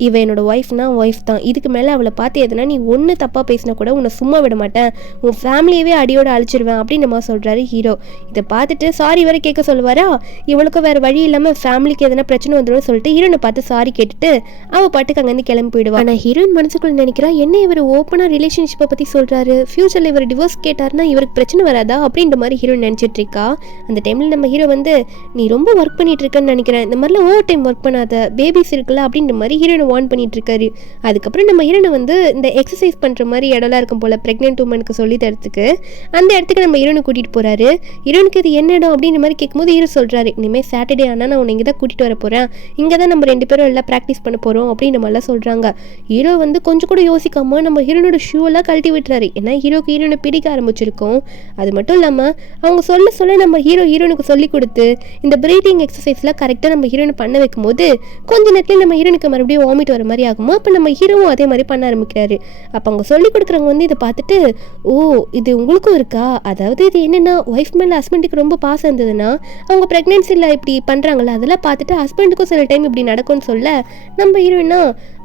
இவ என்னோட ஒய்ஃப்னா ஒய்ஃப் தான், இதுக்கு மேலே அவளை பார்த்து எதுனா நீ ஒன்று தப்பாக பேசினா கூட உன்னை சும்மா விட மாட்டேன், உன் ஃபேமிலியவே அடியோட அழிச்சிருவேன் அப்படின்னு நம்ம சொல்கிறாரு ஹீரோ. இதை பார்த்துட்டு சாரி வேற கேட்க சொல்லுவாரா, இவளுக்கும் வேறு வழி இல்லாமல் ஃபேமிலிக்கு எதனா பிரச்சனை வந்துடும் சொல்லிட்டு ஹீரோனை பார்த்து சாரி கேட்டுட்டு அவள் பாட்டுக்கு அங்கேருந்து கிளம்பி போயிடுவா. ஆனால் ஹீரோயின் மனசுக்குள்ள நினைக்கிறா, என்ன இவர் ஓப்பனாக ரிலேஷன்ஷிப்பை பற்றி சொல்கிறாரு, ஃபியூச்சரில் இவர் டிவோர்ஸ் கேட்டார்னா இவருக்கு பிரச்சனை வராதா அப்படின்ற மாதிரி ஹீரோயின் நினச்சிட்டு இருக்கா. அந்த டைமில் நம்ம ஹீரோ வந்து நீ ரொம்ப ஒர்க் பண்ணிட்டு இருக்கன்னு நினைக்கிறேன், இந்த மாதிரிலாம் ஓவர் டைம் ஒர்க் பண்ணாத, பேபிஸ் இருக்குல்ல அப்படின்ற மாதிரி ஹீரோனை வார்ன் பண்ணிட்டு இருக்காரு. அதுக்கப்புறம் நம்ம ஹீரோனை வந்து இந்த எக்ஸசைஸ் பண்ணுற மாதிரி இடம்லாம் இருக்கும் போல் ப்ரெக்னென்ட் உமனுக்கு சொல்லி தரத்துக்கு அந்த இடத்துக்கு நம்ம ஹீரோனை கூட்டிகிட்டு போகிறாரு. ஹீரோனுக்கு இது என்ன இடம் அப்படின்ற மாதிரி கேட்கும்போது ஹீரோ சொல்கிறாரு, இனிமேல் சாட்டர்டே ஆனால் நான் உன்னை இங்கே தான் கூட்டிகிட்டு வர போகிறேன், இங்கே தான் நம்ம 2 பேரும் எல்லாம் ப்ராக்டிஸ் பண்ண போகிறோம் அப்படின்ற மாதிரிலாம் சொல்கிறாங்க. ஹீரோ வந்து கொஞ்சம் கூட யோசிக்காம நம்ம ஹீரோனோட ஷூவெல்லாம் கழட்டி விட்டுறாரு. ஏன்னா ஹீரோக்கு ஹீரோனை பிடிக்க ஆரம்பிச்சிருக்கோம். அது மட்டும் இல்லாமல் அவங்க சொல்ல நம்ம ஹீரோனுக்கு சொல்லி கொடுத்து இந்த பிரீத்திங் எக்ஸசைஸ்லாம் கரெக்டாக நம்ம ஹீரோனை பண்ண வைக்கும்போது கொஞ்ச நேரத்தில் நம்ம ஹீரோனுக்கு மறுபடியும் வாமிட் வர மாதிரி ஆகுமோ, அப்போ நம்ம ஹீரோவும் அதே மாதிரி பண்ண ஆரம்பிக்கிறாரு. அப்போ அவங்க சொல்லி கொடுக்குறவங்க வந்து இதை பார்த்துட்டு, ஓ இது உங்களுக்கும் இருக்கா, அதாவது இது என்னென்னா ஒய்ஃப் மேலே ஹஸ்பண்டுக்கு ரொம்ப பாசம் இருந்ததுன்னா அவங்க ப்ரெக்னென்சியில் இப்படி பண்ணுறாங்களா, அதெல்லாம் பார்த்துட்டு ஹஸ்பண்டுக்கும் சில டைம் இப்படி நடக்கும்னு சொல்ல நம்ம ஹீரோயினா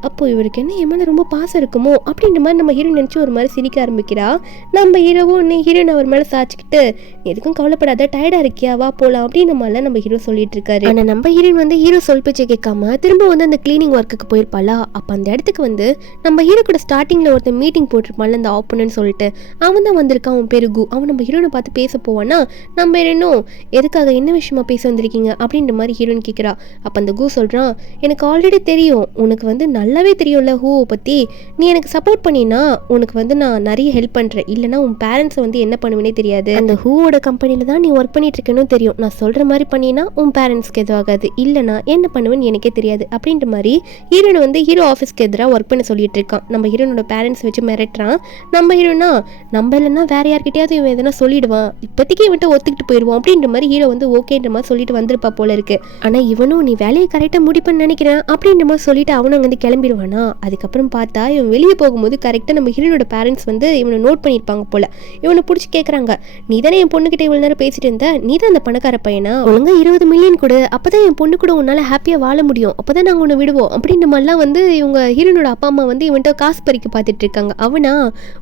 அப்போ இவருக்கு என்ன என் மேலே ரொம்ப பாசம் இருக்குமோ அப்படின்ற மாதிரி நம்ம ஹீரோயின் நினச்சி ஒரு மாதிரி சிரிக்க ஆரம்பிக்கிறா. நம்ம ஹீரோவும் இன்னும் ஹீரோயின் அவர் மேலே சாச்சிக்கிட்டு எதுக்கும் கவலைப்படாத, டயர்டாக இருக்கியா வா போகலாம் அப்படின்னு நம்ம ஹீரோ சொல்லிட்டு இருக்காரு. ஆனால் நம்ம ஹீரோயின் வந்து ஹீரோ சொல் பேச்சை கேட்காம திரும்ப வந்து அந்த கிளீனிங் ஒர்க்குக்கு போயிருப்பாளா. அப்போ அந்த இடத்துக்கு வந்து நம்ம ஹீரோ கூட ஸ்டார்டிங்கில் ஒருத்தர் மீட்டிங் போட்டிருப்பாள் அந்த ஆப்போனன்னு சொல்லிட்டு, அவன் தான் வந்திருக்கான், அவன் பேரு கு. அவன் நம்ம ஹீரோனை பார்த்து பேச போவானா, நம்ம இன்னும் எதுக்காக என்ன விஷயமா பேச வந்திருக்கீங்க அப்படின்ற மாதிரி ஹீரோயின் கேட்குறா. அப்போ அந்த கு சொல்கிறான், எனக்கு ஆல்ரெடி தெரியும், உனக்கு வந்து நல்லாவே தெரியும்ல ஹூவை பற்றி, நீ எனக்கு சப்போர்ட் பண்ணினா உனக்கு வந்து நான் நிறைய ஹெல்ப் பண்ணுறேன், இல்லைனா உன் பேரண்ட்ஸை வந்து என்ன பண்ணுவேனே தெரியாது, அந்த ஹூவோட கம்பெனியில் தான் நீ ஒர்க் பண்ணிட்டு இருக்கேன்னு தெரியும், நான் சொல்கிற மாதிரி பண்ணினா உன் பேரண்ட்ஸ்க்கு எதுவும் ஆகாது, இல்லைனா என்ன பண்ணுவேன்னு எனக்கே தெரியாது அப்படின்ற மாதிரி ஹீரோனை வந்து ஹீரோ ஆஃபீஸ்க்கு எதிராக ஒர்க் பண்ண சொல்லிட்டு இருக்கான். நம்ம ஹீரோனோட பேரண்ட்ஸ் வச்சு மிரட்டுறான். நம்ம ஹீரோனா நம்ம இல்லைன்னா வேற யார்கிட்டயாவது இவன் எதனா சொல்லிடுவான், இப்போதைக்கு இவன்ட்டு ஒத்துக்கிட்டு போயிடுவான் அப்படின்ற மாதிரி ஹீரோ வந்து ஓகேன்ற மாதிரி சொல்லிட்டு வந்திருப்பா போல இருக்கு. ஆனால் இவனும் நீ வேலையை கரெக்டாக முடிப்பேன்னு நினைக்கிறேன் அப்படின்ற மாதிரி சொல்லிட்டு அவனும் அங்கேருந்து கிளம்பிடுவானா. அதுக்கப்புறம் பார்த்தா இவன் வெளியே போகும்போது கரெக்டாக நம்ம ஹீரோனோட பேரண்ட்ஸ் வந்து இவனை நோட் பண்ணியிருப்பாங்க போல. இவனை பிடிச்சி கேட்குறாங்க, நீ தானே என் பொண்ணுக்கிட்ட இவ்வளோ நேரம் பேசிட்டு இருந்த, நீ தான் அந்த பணக்கார பையனா, ஒழுங்கா 20 மில்லியன் கொடு, அப்போதான் என் பொண்ணு கூட உன்னால் ஹாப்பியாக வாழ முடியும், அப்போதான் நாங்கள் உன்னை விடுவோம் அப்படின்ற மாதிரிலாம் வந்து இவங்க ஹீரோனோட அப்பா அம்மா வந்து இவன்ட்ட காசு பறிக்க பார்த்துட்டு இருக்காங்க. அவனா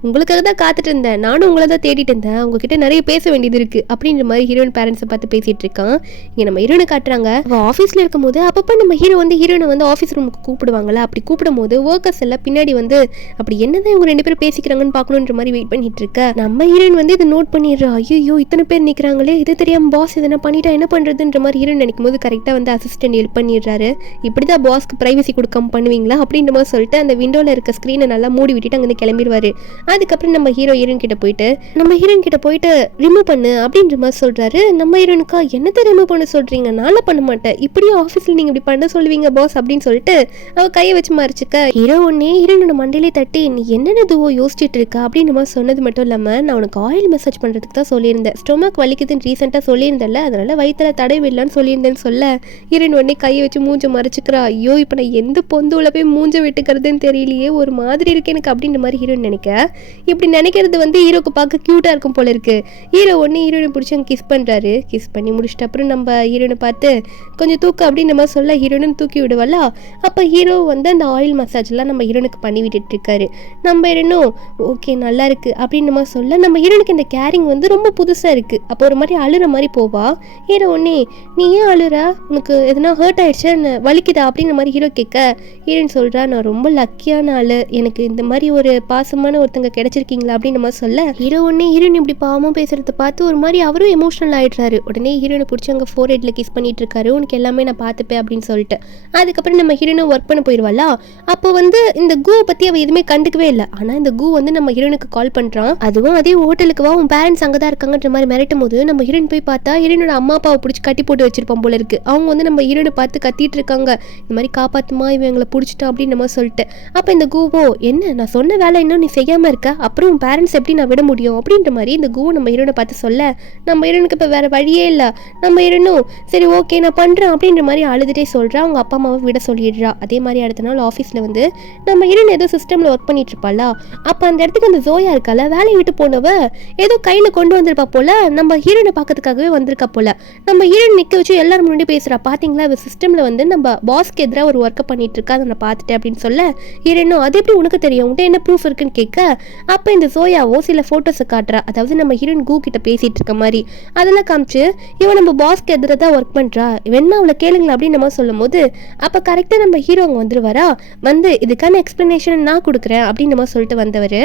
உங்களுக்காக தான் காத்துட்டு இருந்தேன், நானும் உங்களை தான் தேடிட்டு இருந்தேன், உங்ககிட்ட நிறைய பேச வேண்டியது இருக்கு அப்படின்ற மாதிரி ஹீரோயின் பேரண்ட்ஸை பார்த்து பேசிட்டு இருக்கான். இங்கே நம்ம ஹீரோனை காட்டுறாங்க. அவள் ஆஃபீஸில் இருக்கும் போது அப்பப்போ நம்ம ஹீரோ வந்து ஹீரோனை வந்து ஆஃபீஸ் ரூமுக்கு கூப்பிடுவாங்களா, அப்படி கூப்பிடும் போது ஒர்க்கர்ஸ் எல்லாம் பின்னாடி வந்து அப்படி என்னதான் இவங்க 2 பேரும் பேசிக்கிறாங்கன்னு பார்க்கணுன்ற மாதிரி வெயிட் பண்ணிட்டு இருக்க. நம்ம ஹீரோயின் வந்து இதை நோட் பண்ணிடுறா. ஐயோ இத்தனை பேர் நிற்கிறாங்களே, இது தெரியாம பாஸ் எதனா பண்ணிட்டா என்ன பண்ணுறதுன்ற மாதிரி ஹீரோயின் நினைக்கும் போது கரெக்டாக வந்து அசிஸ்டன்ட் ஹெல்ப் பண்ணிடுறாரு. இப்படி தான் பாஸ்க்கு ப்ரைவசி கொடுக்காம பண்ணுவீங்களா அப்படின்ற மாதிரி சொல்லிட்டு அந்த விண்டோவில் இருக்க ஸ்க்ரீனை நல்லா மூடி விட்டுட்டு அங்கே கிளம்பிடுவாரு. அதுக்கப்புறம் நம்ம ஹீரோயின் கிட்ட போயிட்டு ரிமூவ் பண்ணு அப்படின்ற மாதிரி சொல்றாரு. நம்ம ஹீரோனுக்கா என்னத்தை ரிமூவ் பண்ண சொல்றீங்க, நாள பண்ண மாட்டேன், இப்படியே ஆஃபீஸில் நீங்கள் இப்படி பண்ண சொல்லுவீங்க பாஸ் அப்படின்னு சொல்லிட்டு அவள் கையை வச்சு மறைச்சிக்க ஹீரோ ஒன்னே ஹீரோனோட மண்டையிலே தட்டி நீ என்னென்னதுவோ யோசிச்சுட்டு இருக்கா அப்படின்னு மாதிரி சொன்னது மட்டும் இல்லாமல் நான் உனக்கு ஆயில் மசாஜ் பண்ணுறதுக்கு தான் சொல்லியிருந்தேன், ஸ்டொமக் வலிக்குதுன்னு ரீசெண்டாக சொல்லியிருந்தேன்ல, அதனால வயிற்றுல தடை விடலான்னு சொல்லியிருந்தேன்னு சொல்ல ஹீரோயின் உடனே கையை வச்சு மூஞ்ச மறைச்சிக்கிறா. ஐயோ இப்போ நான் எந்த பொந்துவில் போய் மூஞ்ச விட்டுக்கிறதுன்னு தெரியலையே, ஒரு மாதிரி இருக்கு எனக்கு அப்படின்ற மாதிரி ஹீரோயின் நினைக்க. இப்படி நினைக்கிறது வந்து ஹீரோக்கு பார்க்க க்யூட்டாக இருக்கும் போல இருக்கு. ஹீரோ ஒன்று ஹீரோயினை பிடிச்சி அங்கே கிஸ் பண்ணுறாரு. கிஸ் பண்ணி முடிச்சிட்டு அப்புறம் நம்ம ஹீரோயினை பார்த்து கொஞ்சம் தூக்கு அப்படின்ற மாதிரி சொல்ல ஹீரோயினும் தூக்கி விடுவாளா. அப்போ ஹீரோ வந்து அந்த ஆயில் மசாஜ்லாம் நம்ம ஹீரோனுக்கு பண்ணி விட்டுட்டு இருக்காரு. நம்ம ஹீரோனும் ஓகே நல்லா இருக்கு அப்படின்ற மாதிரி சொல்ல நம்ம ஹீரோனுக்கு இந்த கேரிங் வந்து ரொம்ப புதுசாக இருக்குது. அப்போ ஒரு மாதிரி அழுற மாதிரி போவா. ஹீரோ ஒன்னே நீ ஏன் அழுற, உனக்கு எதனா ஹர்ட் ஆயிடுச்சா வலிக்குதா அப்படின்ற மாதிரி ஹீரோ கேட்க ஹீரோயின் சொல்கிறா நான் ரொம்ப லக்கியான ஆள், எனக்கு இந்த மாதிரி ஒரு பாசமான ஒருத்தங்க கிடைச்சிருக்கீங்களா அப்படின்ற மாதிரி சொல்ல ஹீரோ ஒன்னே ஹீரோயின் இப்படி பாவமாக பேசுகிறத பார்த்து ஒரு மாதிரி அவரும் எமோஷனல் ஆகிடுறாரு. உடனே ஹீரோனை பிடிச்சி அங்கே 4 கிஸ் பண்ணிட்டு இருக்காரு. உனக்கு எல்லாமே நான் பார்த்துப்பேன் அப்படின்னு சொல்லிட்டு அதுக்கப்புறம் நம்ம ஹீரோனை ஒர்க் பண்ண போயிடுவாளா. அப்போ வந்து இந்த கூவை பத்தி அவ எதுவுமே கண்டுக்கவே இல்லை. ஆனா இந்த கூ வந்து நம்ம ஹீரோனுக்கு கால் பண்றான். அதுவும் அதே ஹோட்டலுக்கு வா, உன் பேரண்ட்ஸ் அங்கதான் இருக்காங்கன்ற மாதிரி மிரட்டும் போது நம்ம ஹீரோயின் போய் பார்த்தா ஹீரோனோட அம்மா அப்பாவை பிடிச்சி கட்டி போட்டு வச்சிருப்பான் போல இருக்கு. அவங்க வந்து நம்ம ஹீரோனை பார்த்து கத்திட்டு இருக்காங்க, இந்த மாதிரி காப்பாத்துமா, இவன் எங்களை பிடிச்சிட்டா அப்படின்னு நம்ம சொல்லிட்டு. அப்ப இந்த கூவோ, என்ன நான் சொன்ன வேலை இன்னும் நீ செய்யாம இருக்க, அப்புறம் உன் பேரண்ட்ஸ் எப்படி நான் விட முடியும் அப்படின்ற மாதிரி இந்த கூவோ நம்ம ஹீரோனை பார்த்து சொல்ல, நம்ம ஹீரோனுக்கு இப்ப வேற வழியே இல்லை. நம்ம ஹீரோனும் சரி ஓகே நான் பண்றேன் அப்படின்ற மாதிரி அழுதுட்டே சொல்றா. அவங்க அப்பா அம்மாவை விட சொல்லிடுறா. அதே மாதிரி அடுத்த நாள் ஆஃபீஸ்ல வந்து நம்ம ஹீரோன் ஏதோ சிஸ்டம்ல ஒர்க் பண்ணிட்டு இருப்பாளா, அப்ப அந்த இடத்துக்கு அந்த ஜோயா இருக்கால, வேலையை விட்டு போனவ ஏதோ கையில கொண்டு வந்திருப்பா போல, நம்ம ஹீரோனை பார்க்கறதுக்காகவே வந்திருக்கா போல. நம்ம ஹீரோன் நிக்க வச்சு எல்லாரும் முன்னாடி பேசுறா, பாத்தீங்களா இவ சிஸ்டம்ல வந்து நம்ம பாஸ்க்கு எதிராக ஒரு ஒர்க்கை பண்ணிட்டு இருக்கா, அதை நான் பார்த்துட்டேன் அப்படின்னு சொல்ல, ஹீரோனும் அது எப்படி உனக்கு தெரியும், உன்கிட்ட என்ன ப்ரூஃப் இருக்குன்னு கேட்க, அப்ப இந்த ஜோயாவோ சில போட்டோஸை காட்டுறா. அதாவது நம்ம ஹீரோன் கூ கிட்ட பேசிட்டு இருக்க மாதிரி அதெல்லாம் காமிச்சு, இவன் நம்ம பாஸ்க்கு எதிராக தான் ஒர்க் பண்றா, வேணா அவளை கேளுங்களா அப்படின்னு நம்ம சொல்லும் போது, அப்ப கரெக்டா நம்ம ஹீரோ அங்க வந்துருவாரா, வந்து இதுக்கான எக்ஸ்பிளனேஷன் நான் கொடுக்குறேன் அப்படின்னு நம்ம சொல்லிட்டு வந்தவர்.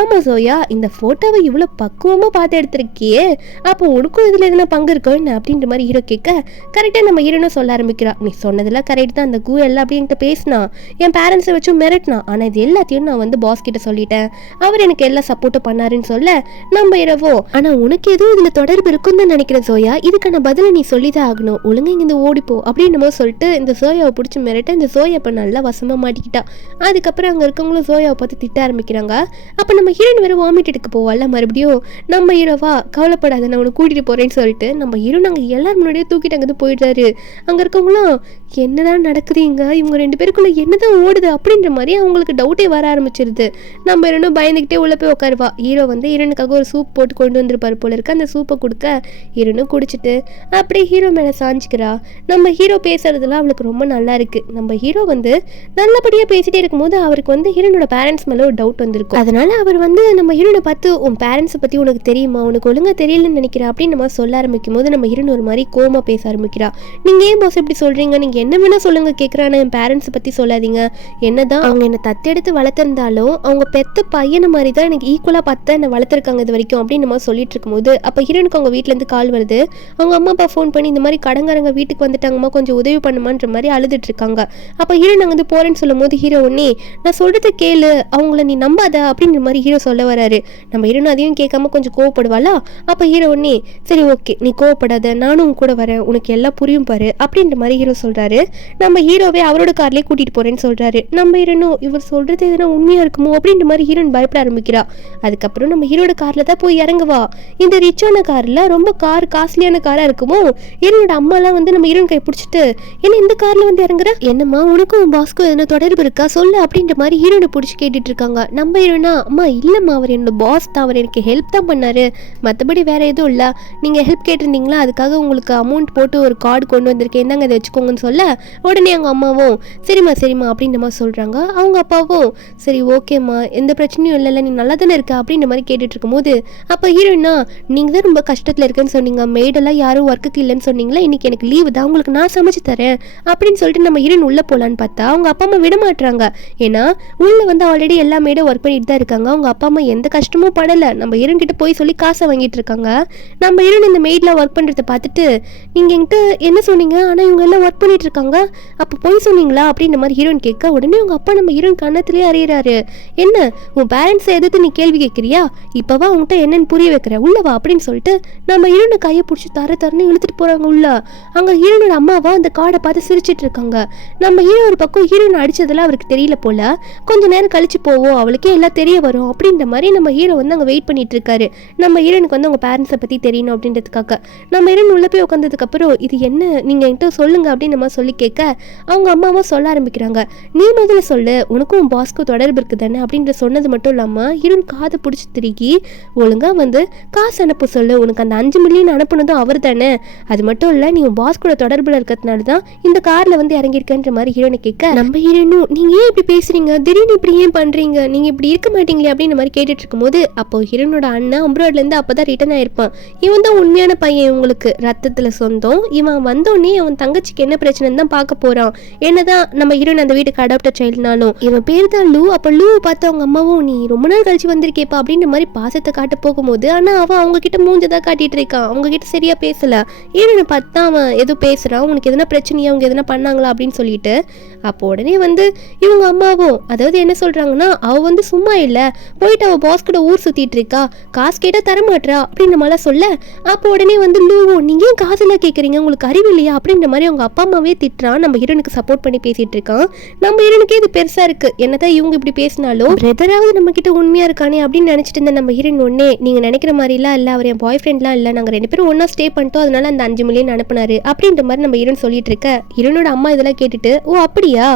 ஆமா ஜோயா, இந்த போட்டோவை இவ்வளவு பக்குவமா பார்த்து எடுத்திருக்கியே, அப்போ உனக்கும் இதுல எதுனா பங்கு இருக்கோ என்ன அப்படின்ற மாதிரி ஹீரோ கேட்க, கரெக்டா நம்ம ஹீரோனும் சொல்ல ஆரம்பிக்கிறா, நீ சொன்னதெல்லாம் கரெக்ட் தான், அந்த கூ எல்லாம் அப்படி என்கிட்ட பேசினா, என் பேரண்ட்ஸை வச்சு மிரட்டினா, ஆனா இது எல்லாத்தையும் நான் வந்து பாஸ் கிட்ட சொல்லிட்டேன், அவர் எனக்கு எல்லா சப்போர்ட்டும் பண்ணாருன்னு சொல்ல, நம்ம இரவோ ஆனா உனக்கு எதுவும் இதுல தொடர்பு இருக்குன்னு தான் நினைக்கிறேன் ஜோயா, இதுக்கான பதில நீ சொல்லிதான் ஆகணும், ஒழுங்கா இங்க ஓடிப்போ அப்படின்னு சொல்லிட்டு இந்த ஜோயாவை பிடிச்சி மிரட்ட, இந்த ஜோயா இப்ப நல்லா வசமா மாட்டிக்கிட்டா. அதுக்கப்புறம் அங்க இருக்கவங்களும் ஜோயாவை பார்த்து திட்ட ஆரம்பிக்கிறாங்க. அப்ப நம்ம ஹீரோன் வேற வாமிட் எடுக்க போவால, மறுபடியும் நம்ம ஹீரோவா கவலைப்படாத நான் உனக்கு கூட்டிட்டு போறேன்னு சொல்லிட்டு நம்ம ஹீரோ அங்க எல்லாரும் முன்னாடியே தூக்கிட்டு அங்கிருந்து போயிடுறாரு. அங்க இருக்கவங்களும் என்னதான் நடக்குதுங்க, இவங்க ரெண்டு பேருக்குள்ள என்னதான் ஓடுது அப்படின்ற மாதிரி அவங்களுக்கு டவுட்டே வர ஆரம்பிச்சிருது. நம்ம ஹீரோனும் பயந்துகிட்டே உள்ள போய் உட்காருவா. ஹீரோ வந்து ஹீரோனுக்காக ஒரு சூப் போட்டு கொண்டு வந்திருப்பாரு போல இருக்கு. அந்த சூப்பை கொடுக்க ஹீரோனும் குடிச்சிட்டு அப்படியே ஹீரோ மேல சாஞ்சிக்கிறா. நம்ம ஹீரோ பேசுறதுலாம் அவளுக்கு ரொம்ப நல்லா இருக்கு. நம்ம ஹீரோ வந்து நல்லபடியா பேசிட்டே இருக்கும்போது அவருக்கு வந்து ஹீரோனோட பேரண்ட்ஸ் மேல ஒரு டவுட் வந்திருக்கும். அதனால அவர் வந்து நம்ம ஹீரோனை பார்த்து, உன் பேரண்ட்ஸை பத்தி உனக்கு தெரியுமா, உனக்கு ஒழுங்கா தெரியலன்னு நினைக்கிறா அப்படின்னு நம்ம சொல்ல ஆரம்பிக்கும் போது நம்ம ஹீரோன் ஒரு மாதிரி கோமா பேச ஆரம்பிக்கிறா. நீங்க ஏன் பாஸ் இப்படி சொல்றீங்க, நீங்க என்ன வேணா சொல்லுங்க கேட்குறான்னு, என் பேரண்ட்ஸை பற்றி சொல்லாதீங்க, என்னதான் அவங்க என்னை தத்தெடுத்து வளர்த்துருந்தாலும் அவங்க பெத்த பையனை மாதிரி தான் எனக்கு ஈக்குவலாக பார்த்து என்னை வளர்த்துருக்காங்க இது வரைக்கும் அப்படின்னு நம்ம சொல்லிட்டு இருக்கும்போது, அப்போ ஹீரோனுக்கு அவங்க வீட்டிலேருந்து கால் வருது. அவங்க அம்மா அப்பா ஃபோன் பண்ணி இந்த மாதிரி கடங்காரங்க வீட்டுக்கு வந்துட்டாங்கம்மா, கொஞ்சம் உதவி பண்ணுமான்ற மாதிரி அழுதுட்டு இருக்காங்க. அப்போ ஹீரோ நாங்கள் வந்து போறேன்னு சொல்லும் போது ஹீரோ ஒன்னே, நான் சொல்றதை கேளு, அவங்கள நீ நம்பாத அப்படின்ற மாதிரி ஹீரோ சொல்ல வராரு. நம்ம ஹீரோனும் அதையும் கேட்காம கொஞ்சம் கோவப்படுவாளா. அப்போ ஹீரோ ஒன்னே, சரி ஓகே நீ கோவப்படாத, நானும் உன் கூட வரேன், உனக்கு எல்லாம் புரியும் பாரு அப்படின்ற மாதிரி ஹீரோ சொல்றாரு. நம்ம ஹீரோவே அவரோட கார்லயே கூட்டிட்டு போறேன்னு சொல்றாரு. நம்ம ஹீரோனும் இவர் சொல்றது எதுனா உண்மையா இருக்குமோ அப்படின்ற மாதிரி ஹீரோன் பயப்பட ஆரம்பிக்கிறா. அதுக்கப்புறம் நம்ம ஹீரோட கார்ல தான் போய் இறங்குவா. இந்த ரிச்சான கார்ல ரொம்ப காஸ்ட்லியான காரா இருக்குமோ, ஹீரோனோட அம்மா எல்லாம் வந்து நம்ம ஹீரோன் கை பிடிச்சிட்டு, என்ன இந்த கார்ல வந்து இறங்குற, என்னம்மா உனக்கும் பாஸ்க்கும் எதனா தொடர்பு இருக்கா சொல்லு அப்படின்ற மாதிரி ஹீரோனை பிடிச்சி கேட்டுட்டு இருக்காங்க. நம்ம ஹீரோனா, அம்மா இல்லம்மா அவர் என்னோட பாஸ் தான், அவர் எனக்கு ஹெல்ப் தான் பண்ணாரு, மற்றபடி வேற எதுவும் இல்லை, நீங்க ஹெல்ப் கேட்டிருந்தீங்களா அதுக்காக உங்களுக்கு அமௌண்ட் போட்டு ஒரு கார்டு கொண்டு வந்திருக்கேன், இந்தாங்க இதை வச்சுக்கோங்கன்னு சொல்ல, உடனே அவங்க அம்மாவும் சரிம்மா சரிம்மா அப்படின்ற மாதிரி சொல்றாங்க. அவங்க அப்பாவும் சரி ஓகேம்மா எந்த பிரச்சனையும் இல்லைல்ல, நீ நல்லா தானே இருக்க அப்படின்ற மாதிரி கேட்டுட்டு இருக்கும்போது, அப்போ ஹீரோயினா, நீங்க தான் ரொம்ப கஷ்டத்துல இருக்குன்னு சொன்னீங்க, மெய்டெல்லாம் யாரும் ஒர்க்குக்கு இல்லைன்னு சொன்னீங்களா, இன்னைக்கு எனக்கு லீவு தான், உங்களுக்கு நான் சமைச்சு தரேன் அப்படின்னு சொல்லிட்டு நம்ம ஹீரோயின் உள்ள போலான்னு பார்த்தா அவங்க அப்பா அம்மா விட மாட்டாங்க. ஏன்னா உள்ள வந்து ஆல்ரெடி எல்லா மேடும் ஒர்க் பண்ணிட்டு தான் இருக்காங்க. அவங்க அப்பா அம்மா எந்த கஷ்டமும் படலை, நம்ம ஹீரோன் கிட்ட போய் சொல்லி காசை வாங்கிட்டு இருக்காங்க. நம்ம ஹீரோன் இந்த மெய்ட்ல ஒர்க் பண்றதை பார்த்துட்டு, நீங்க என்கிட்ட என்ன சொன்னீங்க, ஆனா இவங்க எல்லாம் ஒர்க் பண்ணிட்டு இருக்காங்க, அப்போ போய் சொன்னீங்களா அப்படின்ற மாதிரி ஹீரோயின் கேட்க, உடனே அவங்க அப்பா நம்ம ஹீரோயின் கண்ணத்திலே அறியறாரு. என்ன உன் பேரண்ட்ஸை எதிர்த்து நீ கேள்வி கேட்கிறியா, இப்பவா உங்ககிட்ட என்னன்னு புரிய வைக்கிற, உள்ளவா அப்படின்னு சொல்லிட்டு நம்ம ஹீரோனை கையை பிடிச்சி தரன்னு இழுத்துட்டு போறாங்க உள்ள. அங்க ஹீரோனோட அம்மாவா அந்த கார்டை பார்த்து சிரிச்சிட்டு இருக்காங்க. நம்ம ஹீரோ ஒரு பக்கம் ஹீரோனை அடிச்சதெல்லாம் அவருக்கு தெரியல போல, கொஞ்ச நேரம் கழிச்சு போவோம் அவளுக்கே எல்லாம் தெரிய வரும் அப்படின்ற மாதிரி நம்ம ஹீரோ வந்து அங்கே வெயிட் பண்ணிட்டு இருக்காரு. நம்ம ஹீரோனுக்கு வந்து அவங்க பேரண்ட்ஸை பத்தி தெரியணும் அப்படின்றதுக்காக நம்ம ஹீரோன் உள்ள போய் உட்காந்ததுக்கு அப்புறம், இது என்ன நீங்க என்கிட்ட சொல்லுங்க அப்படின்னு நம்ம சொல்லி கேட்க, அவங்க அம்மாவும் சொல்ல ஆரம்பிக்கிறாங்க. நீ முதல்ல சொல்லு, உனக்கும் உன் பாஸ்க்கும் தொடர்பு இருக்கு தானே அப்படின்ற சொன்னது மட்டும் இல்லாம ஹீரோன் காதை பிடிச்சி திருக்கி, ஒழுங்கா வந்து காசு அனுப்ப சொல்லு, உனக்கு அந்த 5 மில்லியன் அனுப்புனதும் அவர் தானே, அது மட்டும் இல்ல நீ உன் பாஸ் கூட தொடர்புல இருக்கிறதுனால தான் இந்த கார்ல வந்து இறங்கியிருக்கன்ற மாதிரி ஹீரோனை கேட்க, நம்ம ஹீரோனும் நீங்க ஏன் இப்படி பேசுறீங்க, திடீர்னு இப்படி ஏன் பண்றீங்க, நீங்க இப்படி இருக்க மாட்டீங்களே அப்படின்ற மாதிரி கேட்டுட்டு இருக்கும்போது, அப்போ ஹீரோனோட அண்ணன் அம்ப்ராட்ல இருந்து அப்பதான் ரிட்டர்ன் ஆயிருப்பான். இவன் தான் உண்மையான பையன், இவங்களுக்கு ரத்தத்துல சொந்தம். இவன் வந்தோடனே அவன் தங்கச்சிக்கு என்ன பிரச்சனை பேசுறேன்னு தான் பார்க்க போறான். என்னதான் நம்ம ஹீரோயின் அந்த வீட்டுக்கு அடாப்டட் சைல்டுனாலும் இவன் பேர் தான் லூ. அப்ப லூ பார்த்து அவங்க அம்மாவும் நீ ரொம்ப நாள் கழிச்சு வந்திருக்கேப்பா அப்படின்ற மாதிரி பாசத்தை காட்ட போகும்போது ஆனா அவன் அவங்க கிட்ட மூஞ்சதான் காட்டிட்டு இருக்கான். அவங்க கிட்ட சரியா பேசல. ஹீரோயினை பார்த்தா அவன் ஏதோ பேசுறான், உனக்கு எதனா பிரச்சனையா, அவங்க எதனா பண்ணாங்களா அப்படின்னு சொல்லிட்டு. அப்போ உடனே வந்து இவங்க அம்மாவும் அதாவது என்ன சொல்றாங்கன்னா, அவ வந்து சும்மா இல்ல, போயிட்டு அவ பாஸ் கூட ஊர் சுத்திட்டு இருக்கா, காசு கேட்டா தரமாட்டா அப்படின்ற மாதிரி சொல்ல. அப்போ உடனே வந்து லூவும் நீங்க ஏன் காசெல்லாம் கேட்குறீங்க, உங்களுக்கு அறிவு இல்லையா அப்படின்ற மாதிரி அவங்க அப்பா அம்மாவே திட்டுறான். நம்ம ஹீரோனுக்கு சப்போர்ட் பண்ணி பேசிட்டு இருக்கான். நம்ம ஹீரோனுக்கே இது பெருசா இருக்கு, என்னதான் இவங்க இப்படி பேசினாலும் பிரதராவது நம்ம கிட்ட உண்மையா இருக்கானே அப்படின்னு நினைச்சிட்டு இருந்த நம்ம ஹீரோயின் ஒன்னே நீங்க நினைக்கிற மாதிரிலாம் இல்ல, அவர் என் பாய் ஃப்ரெண்ட்லாம் இல்ல, நாங்க 2 பேரும் ஒன்னா ஸ்டே பண்ணிட்டோம், அதனால அந்த 5 மில்லியன் அனுப்புனாரு அப்படின்ற மாதிரி நம்ம ஹீரோயின் சொல்லிட்டு இருக்க. ஹீரோனோட அம்மா இதெல்லாம் கேட்டுட்டு ஓ அப்படியா,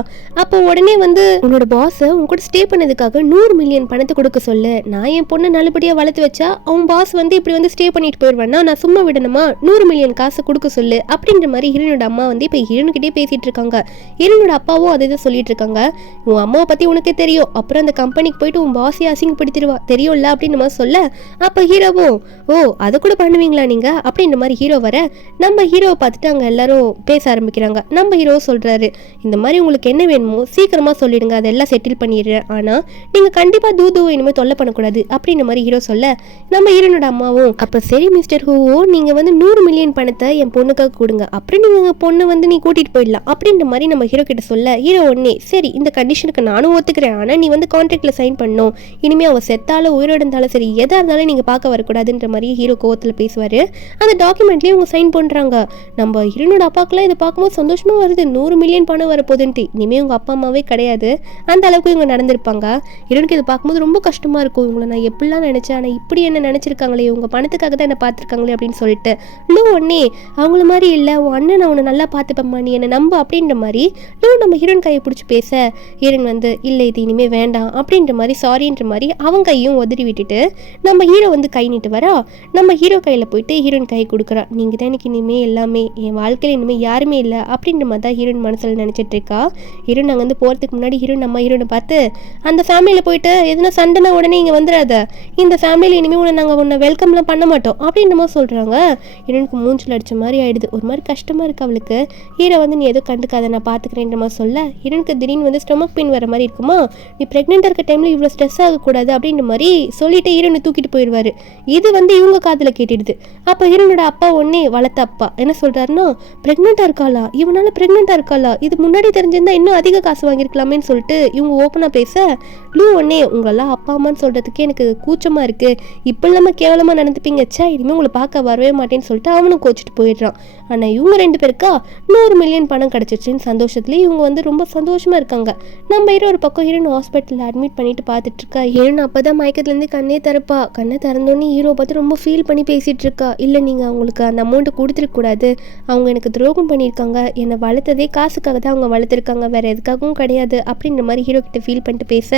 அப்போ உடனே வந்து உன்னோட பாஸ் உங்க கூட ஸ்டே பண்ணதுக்காக 100 மில்லியன் பணத்தை கொடுக்க சொல்லு, நான் என் பொண்ணை நல்லபடியா வளர்த்து வச்சா அவன் பாஸ் வந்து இப்படி வந்து ஸ்டே பண்ணிட்டு போயிடுவானா, நான் சும்மா விடணுமா, 100 மில்லியன் காசு கொடுக்க சொல்லு அப்படின்ற மாதிரி ஹீரோனோட அம்மா வந்து இப்போ ஹீரோனுக்கிட்டே பேசிட்டு இருக்காங்க. ஹீரோனோட அப்பாவும் அதை தான் சொல்லிட்டு இருக்காங்க. உன் அம்மாவை பத்தி உனக்கே தெரியும், அப்புறம் அந்த கம்பெனிக்கு போயிட்டு உன் பாஸை அசிங்கப்படுத்திடுவா தெரியும்ல அப்படின்னு மாதிரி சொல்ல. அப்ப ஹீரோவும் ஓ அதை கூட பண்ணுவீங்களா நீங்க அப்படின்ற மாதிரி ஹீரோ வர நம்ம ஹீரோவை பார்த்துட்டு அங்க எல்லாரும் பேச ஆரம்பிக்கிறாங்க. நம்ம ஹீரோ சொல்றாரு இந்த மாதிரி உங்களுக்கு என்ன வேணுமோ சீக்கிரமா சொல்லிடுங்க, அதெல்லாம் செட்டில் பண்ணிடுறேன், ஆனா நீங்க கண்டிப்பா தூது இனிமே தொல்லை பண்ணக்கூடாது அப்படின்ற மாதிரி ஹீரோ சொல்ல. நம்ம ஹீரோனோட அம்மாவும் அப்ப சரி மிஸ்டர் ஹூவோ, நீங்க வந்து 100 மில்லியன் பணத்தை என் பொண்ணுக்காக கொடுங்க, அப்புறம் நீங்க பொண்ணு வந்து நீ கூட்டிட்டு போயிடலாம் அப்படின்ற மாதிரி நம்ம ஹீரோ கிட்ட சொல்ல. ஹீரோ ஒன்னே சரி இந்த கண்டிஷனுக்கு நானும் ஒத்துக்கிறேன், ஆனா நீ வந்து கான்ட்ராக்ட்ல சைன் பண்ணும், இனிமே அவ செத்தாலும் உயிரோட இருந்தாலும் சரி எதா இருந்தாலும் நீங்க பார்க்க வரக்கூடாதுன்ற மாதிரி ஹீரோ கோவத்தில் பேசுவாரு. அந்த டாக்குமெண்ட்லயும் இவங்க சைன் பண்றாங்க. நம்ம ஹீரோனோட அப்பாக்கெல்லாம் இதை பார்க்கும்போது சந்தோஷமா வருது, 100 மில்லியன் பணம் வர போதுன்ட்டு, இனிமே உங்க அப்பா அம்மாவே கிடையாது, அந்த அளவுக்கு இவங்க நடந்திருப்பாங்க. ஹீரோனுக்கு இதை பார்க்கும்போது ரொம்ப கஷ்டமா இருக்கும், இவங்களை நான் எப்படிலாம் நினைச்சேன், ஆனால் இப்படி என்ன நினைச்சிருக்காங்களே, இவங்க பணத்துக்காக தான் என்ன பார்த்துருக்காங்களே அப்படின்னு சொல்லிட்டு. லூ ஒன்னே அவங்கள மாதிரி இல்லை, உன் அண்ணன் நான் உன்னை நல்லா பார்த்துப்பேம்மா, நீ என்னை நம்ப அப்படின்ற மாதிரி லூ நம்ம ஹீரோன் கையை பிடிச்சி பேச. ஹீரோன் வந்து இல்லை இது இனிமே வேண்டாம் அப்படின்ற மாதிரி சாரின்ற மாதிரி அவங்க கையும் உதறி விட்டுட்டு நம்ம ஹீரோ வந்து கை நீட்டு வரா. நம்ம ஹீரோ கையில் போயிட்டு ஹீரோயின் கை கொடுக்குறா. நீங்கள் தான் எனக்கு இனிமேல் எல்லாமே, என் வாழ்க்கையில் இனிமேல் யாருமே இல்லை அப்படின்ற மாதிரி தான் ஹீரோயின் மனசில் நினச்சிட்டு இருக்கா. ஹீரோயின் அங்கே வந்து போகிறதுக்கு முன்னாடி ஹீரோயின் நம்ம ஹீரோனை பார்த்து அந்த ஃபேமிலியில் போயிட்டு எதுனா சண்டைனா உடனே இங்கே வந்துடாத, இந்த ஃபேமிலியில் இனிமேல் நாங்கள் உன்னை வெல்கம்லாம் பண்ண மாட்டோம் அப்படின்ற மாதிரி சொல்கிறாங்க. ஹீரோனுக்கு மூஞ்சில் அடித்த மாதிரி ஆயிடுது, ஒரு மாதிரி கஷ்டமாக இருக்குது அவளுக்கு. ஹீரோ வந்து நீ எதுவும் கண்டுக்காத நான் பார்த்துக்கிறேன்ற மாதிரி சொல்ல. ஹீரோனுக்கு திடீர்னு வந்து ஸ்டொமக் பெயின் வர மாதிரி இருக்குமா, நீ ப்ரெக்னெண்ட்டாக இருக்க டைமில் இவ்வளோ ஸ்ட்ரெஸ் ஆகக்கூடாது அப்படின்ற மாதிரி சொல்லிட்டு ஹீரோனை தூக்கிட்டு போயிடுவார். இது வந்து இவங்க காதில் கேட்டுடுது. அப்போ ஹீரோனோட அப்பா ஒன்னே வளர்த்த அப்பா என்ன சொல்கிறாருன்னா, ப்ரெக்னெண்ட்டாக இருக்காளா, இவனால ப்ரெக்னெண்ட்டாக இருக்காளா, இது முன்னாடி தெரிஞ்சிருந்தா இன்னும் அதிக காசு வாங்கியிருக்கலாமேன்னு சொல்லிட்டு இவங்க ஓப்பனாக பேச. லூ ஒன்னே உங்களெல்லாம் அப்பா அம்மான்னு சொல்கிறதுக்கே எனக்கு கூச்சமாக இருக்குது, இப்போ இல்லாமல் கேவலமாக நடந்துப்பீங்க, சே இனிமேல் உங்களை பார்க்க வரவே மாட்டேன்னு சொல்லிட்டு அவனும் கோச்சிட்டு போயிடுறான். ஆனால் இவங்க 2 பேருக்கா 100 மில்லியன் பணம் கிடச்சிருச்சுன்னு சந்தோஷத்துலேயே இவங்க வந்து ரொம்ப சந்தோஷமாக இருக்காங்க. நம்ம ஹீரோ ஒரு பக்கம் ஹீரோன் ஹாஸ்பிட்டலில் அட்மிட் பண்ணிட்டு பார்த்துட்டு இருக்கா. ஹீரோன் அப்போ தான் மயக்கத்துலேருந்து கண்ணே திறப்பா. கண்ணை திறந்தோன்னே ஹீரோ பார்த்து ரொம்ப ஃபீல் பண்ணி பேசிகிட்டு இருக்கா. இல்லை நீங்கள் அவங்களுக்கு அந்த அமௌண்ட்டை கொடுத்துருக்கூடாது, அவங்க எனக்கு துரோகம் பண்ணியிருக்காங்க, என்னை வளர்த்ததே காசுக்காக தான் அவங்க வளர்த்துருக்காங்க, வேறு எதுக்காகவும் கிடையாது அப்படின்ற மாதிரி ஹீரோ கிட்ட ஃபீல் பண்ணிட்டு பேச.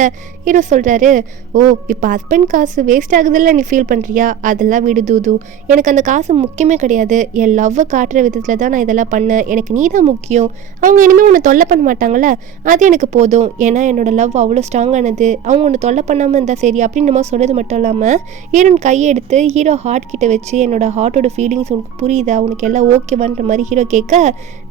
ஹீரோ சொல்கிறாரு ஓ இப்போ ஹஸ்பண்ட் காசு வேஸ்ட் ஆகுதுல்ல நீ ஃபீல் பண்ணுறியா, அதெல்லாம் விடு தூது, எனக்கு அந்த காசு முக்கியமே கிடையாது, என் லவ்வை காட்டுற விதத்தில் தான் நான் இதெல்லாம் பண்ணேன், எனக்கு நீ தான் முக்கியம், அவங்க இனிமேல் உன்னை தொல்லை பண்ண மாட்டாங்கல்ல அது எனக்கு போதும், ஏன்னா என்னோட லவ் அவ்வளோ ஸ்ட்ராங்கானது, அவங்க ஒன்று தொல்லை பண்ணாமல் இருந்தால் சரி அப்படின்னு மாதிரி சொன்னது மட்டும் இல்லாமல் ஹீரோன் கையை எடுத்து ஹீரோ ஹார்ட் கிட்ட வச்சு என்னோட ஹார்ட்டோட ஃபீலிங்ஸ் உனக்கு புரியுதா, உனக்கு எல்லாம் ஓகேவான்ற மாதிரி ஹீரோ கேட்க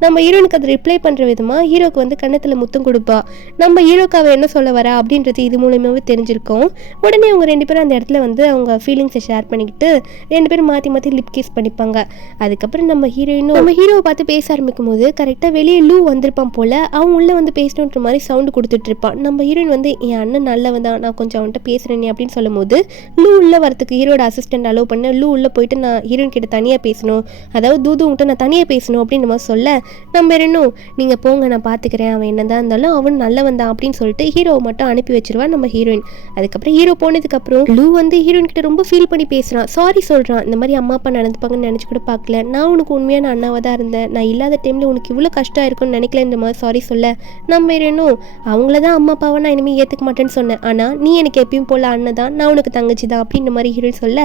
நம்ம ஹீரோனுக்கு அதை ரிப்ளை பண்ணுற விதமாக ஹீரோக்கு வந்து கன்னத்தில் முத்தம் கொடுப்பா. நம்ம ஹீரோக்கு அவள் என்ன சொல்ல வரா அப்படின்றது இது மூலமாகவே தெரிஞ்சிருக்கும். உடனே அவங்க 2 பேரும் அந்த இடத்துல வந்து அவங்க ஃபீலிங்ஸை ஷேர் பண்ணிக்கிட்டு 2 பேரும் மாற்றி மாற்றி லிப் கிஸ் பண்ணிப்பாங்க. அதுக்கப்புறம் நம்ம ஹீரோவை பார்த்து பேச ஆரம்பிக்கும் போது கரெக்டாக வெளியே லூ வந்திருப்பான் போல், அவன் உள்ளே வந்து பேசணுன்ற மாதிரி சவுண்டு கொடுத்துட்டு இருப்பான். நம்ம ஹீரோயின் வந்து என் அண்ணன் நல்லவன் தான், நான் கொஞ்சம் அவன்கிட்ட பேசுகிறேனே அப்படின்னு சொல்லும் போது லூ உள்ளே வரத்துக்கு ஹீரோட அசிஸ்டன்ட் அலோவ் பண்ண. லூ உள்ளே போயிட்டு நான் ஹீரோயின் கிட்ட தனியாக பேசணும், அதாவது தூது உங்கள்கிட்ட நான் தனியாக பேசணும் அப்படின்ற மாதிரி சொல்ல. நம்ம இன்னும் நீங்கள் போங்க நான் பார்த்துக்கிறேன், அவன் என்ன தான் இருந்தாலும் அவன் நல்லவன் தான் அப்படின்னு சொல்லிட்டு ஹீரோவை மட்டும் அனுப்பி வச்சிருவான் நம்ம ஹீரோயின். அதுக்கப்புறம் ஹீரோ போனதுக்கப்புறம் லூ வந்து ஹீரோயின் கிட்ட ரொம்ப ஃபீல் பண்ணி பேசுகிறான், சாரி சொல்கிறான், இந்த மாதிரி அம்மா அப்பா நடந்துப்பாங்கன்னு நினச்சி கூட பார்க்கல, நான் உனக்கு உண்மையான அண்ணாவாக தான் இருந்தேன், நான் இல்லாத டைமில் உனக்கு இவ்வளோ கஷ்டம் இருக்கும்னு நினைக்கல இந்த மாதிரி சாரி சொல்ல. நம்ம இன்னும் அவங்கள தான் அம்மா அப்பாவை நான் இனிமேல் ஏற்றுக்க மாட்டேன்னு சொன்னேன், ஆனால் நீ எனக்கு எப்பயும் போல் அண்ணன் தான், நான் உனக்கு தங்கச்சி தான் அப்படின்ற மாதிரி ஹீரோயின் சொல்ல.